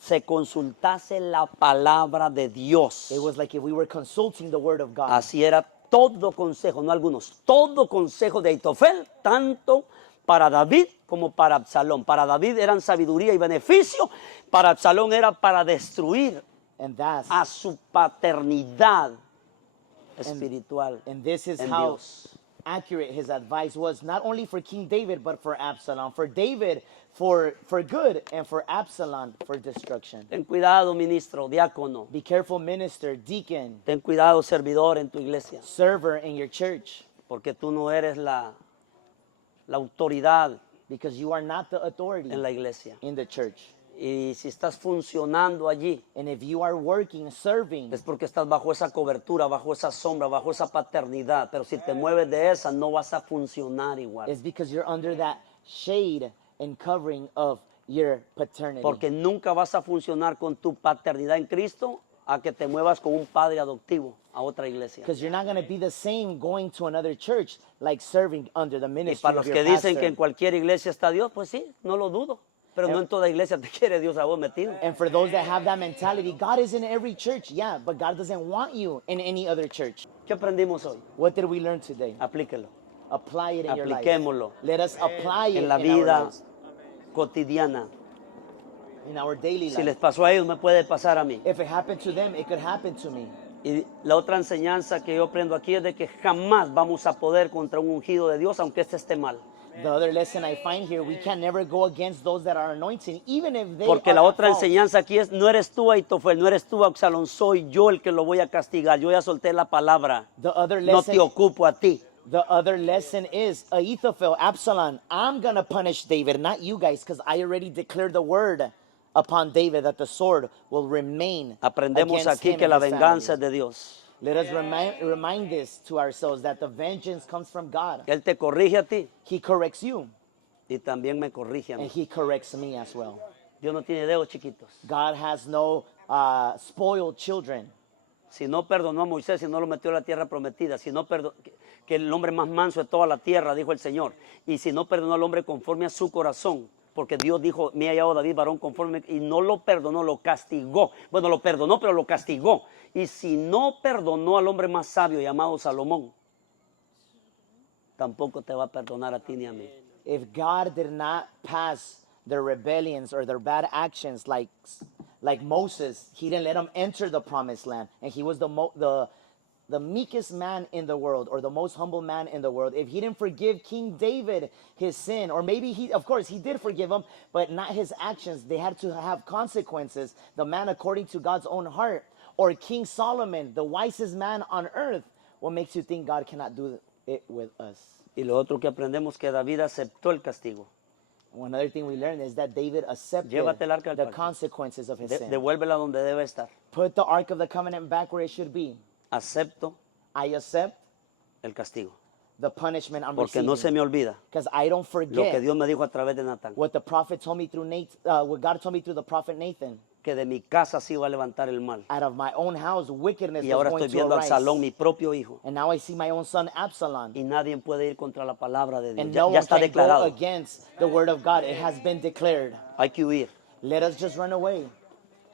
se consultase la palabra de Dios. it was like if we were consulting the word of God. Así era todo consejo, no algunos, todo consejo de Ahitofel, tanto para David como para Absalón. Para David eran sabiduría y beneficio, para Absalón era para destruir And that's a su paternidad espiritual and this is en how Dios. accurate his advice was, not only for King David but for Absalom. For David for good, and for Absalom for destruction. Ten cuidado, ministro, diácono. Be careful, minister, deacon, Ten cuidado, servidor en tu iglesia, server in your church, porque tú no eres la autoridad because you are not the authority en la iglesia. in the church. Y si estás funcionando allí, And if you are working, serving, es porque estás bajo esa cobertura, bajo esa sombra, bajo esa paternidad. Pero si te mueves de esa, no vas a funcionar igual. it's because you're under that shade and covering of your paternity. Porque nunca vas a funcionar con tu paternidad en Cristo a que te muevas con un padre adoptivo a otra iglesia. Because you're not going to be the same going to another church like serving under the Y ministry para of los your que dicen pastor. que en cualquier iglesia está Dios, pues sí, no lo dudo. Pero no en toda iglesia te quiere Dios a vos metido. And for those that have that mentality, God is in every church, yeah, but God doesn't want you in any other church. ¿Qué aprendimos hoy? What did we learn today? Aplíquelo Apply it in your life. Apliquémoslo. Let us apply it en la in our vida lives, cotidiana. in our daily Si les life. pasó a ellos, me puede pasar a mí. If it happened to them, it could happen to me. Y la otra enseñanza que yo aprendo aquí es de que jamás vamos a poder contra un ungido de Dios, aunque este esté mal. The other lesson I find here, we can never go against those that are anointed, even if they Porque are la at otra fault. enseñanza aquí es, no eres tú, Aitofel, no eres tú, Absalón, soy yo el que lo voy a castigar. Yo ya solté la palabra. The other No te lesson, ocupo a ti. the other lesson is Ahithophel, Absalom, I'm gonna punish David, not you guys, because I already declared the word upon David that the sword will remain Aprendemos against aquí him que and la his venganza es family. de Dios. Let us remind this to ourselves that the vengeance comes from God. Él te corrige a ti He corrects you, y también me corrige a and mí. he corrects me as well. Dios no tiene dedos chiquitos. God has no spoiled children. Si no perdonó a Moisés y no lo metió a la tierra prometida, si no que el hombre más manso de toda la tierra, dijo el Señor, y si no perdonó al hombre conforme a su corazón, porque Dios dijo, me ha hallado David varón conforme, y no lo perdonó, lo castigó. Bueno, lo perdonó, pero lo castigó. Y si no perdonó al hombre más sabio llamado Salomón, tampoco te va a perdonar a ti ni a mí. If God did not pass their rebellions or their bad actions like Moses, he didn't let them enter the promised land, and he was the meekest man in the world, or the most humble man in the world. If he didn't forgive King David his sin, or maybe of course he did forgive him, but not his actions, they had to have consequences. The man according to God's own heart. Or King Solomon, the wisest man on earth. What makes you think God cannot do it with us? Y lo otro que aprendemos que David aceptó el castigo. One other thing we learned is that David accepted Llévate el arca del the pacto. consequences of his sin. Devuélvela donde debe estar. Put the Ark of the Covenant back where it should be. Acepto I accept el castigo. the punishment I'm Porque no se receiving. me olvida Because I don't lo que forget Dios me dijo a través de Natán. what the prophet told me through what God told me through the prophet Nathan. Que de mi casa se iba a levantar el mal. Out of my own house, wickedness Y was ahora going estoy to viendo a arise. Absalón, mi propio hijo. And now I see my own son Absalom. Y nadie puede ir contra la palabra de Dios. And Ya, no ya one está can go declarado. against the word of God. It has been declared. Hay que huir. Let us just run away.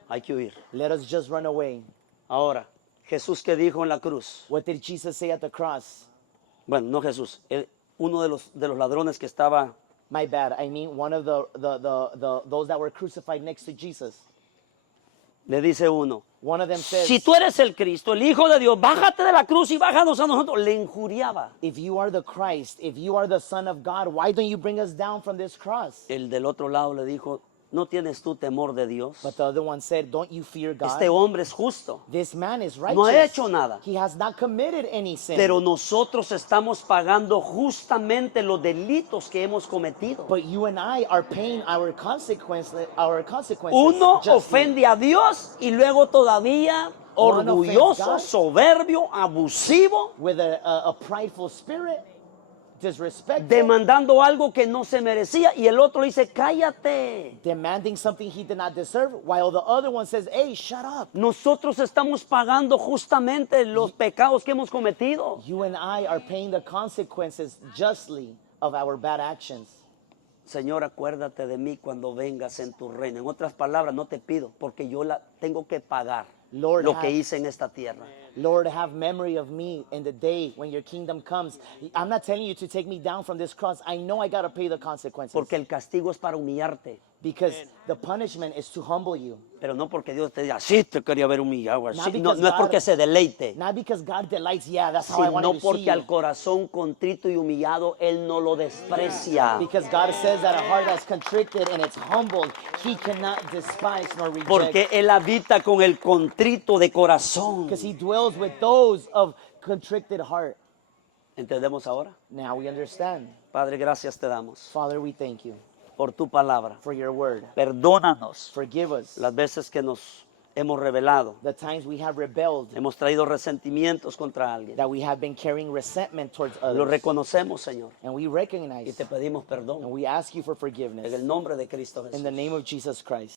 Hay que huir. Let us just run away. Ahora, Jesús que dijo en la cruz. What did Jesus say at the cross? Bueno, no Jesús. Uno de los ladrones que estaba. My bad. I mean one of those that were crucified next to Jesus. Le dice uno. One of them says, Si tú eres el Cristo, el Hijo de Dios, bájate de la cruz y bájanos a nosotros. Le injuriaba. if you are the Christ, if you are the Son of God, why don't you bring us down from this cross? El del otro lado le dijo, ¿no tienes tú temor de Dios? But the other one said, don't you fear God? Este hombre es justo. This man is righteous. No ha hecho nada. He has not committed any sin. Pero nosotros estamos pagando justamente los delitos que hemos cometido. But you and I are paying our consequences. Uno justly. ofende a Dios y luego todavía One orgulloso, offends God. soberbio, abusivo, With a prideful spirit, disrespectful, demandando algo que no se merecía y el otro dice, cállate. demanding something he did not deserve, while the other one says, hey, shut up. Nosotros estamos pagando justamente los pecados que hemos cometido. You and I are paying the consequences justly of our bad actions. Señor, acuérdate de mí cuando vengas en tu reino. En otras palabras, no te pido porque yo la tengo que pagar Lord, lo que have- hice en esta tierra. Lord, have memory of me in the day when your kingdom comes. I'm not telling you to take me down from this cross. I know I got to pay the consequences. Porque el castigo es para humillarte. Because the punishment is to humble you. Pero no porque Dios te diga, sí, te quería ver humillado. Not Así. No, because no es God- porque se deleite, Not because God delights, yeah, that's how I wanted sino to see porque al you. corazón contrito y humillado Él no lo desprecia. Because God says that a heart that's contricted and it's humbled, He cannot despise nor reject. Porque Él habita con el contrito de corazón. Because He dwells with those of contricted heart. ¿Entendemos ahora? Now we understand. Padre, gracias te damos Father, we thank you por tu palabra. for your word. Perdónanos Forgive us las veces que nos hemos rebelado. the times we have rebelled, Hemos traído resentimientos contra alguien. that we have been carrying resentment towards Lo others. reconocemos, Señor, And we y recognize te pedimos and perdón we ask you for en forgiveness el nombre de Cristo in the Jesús. name of Jesus Christ.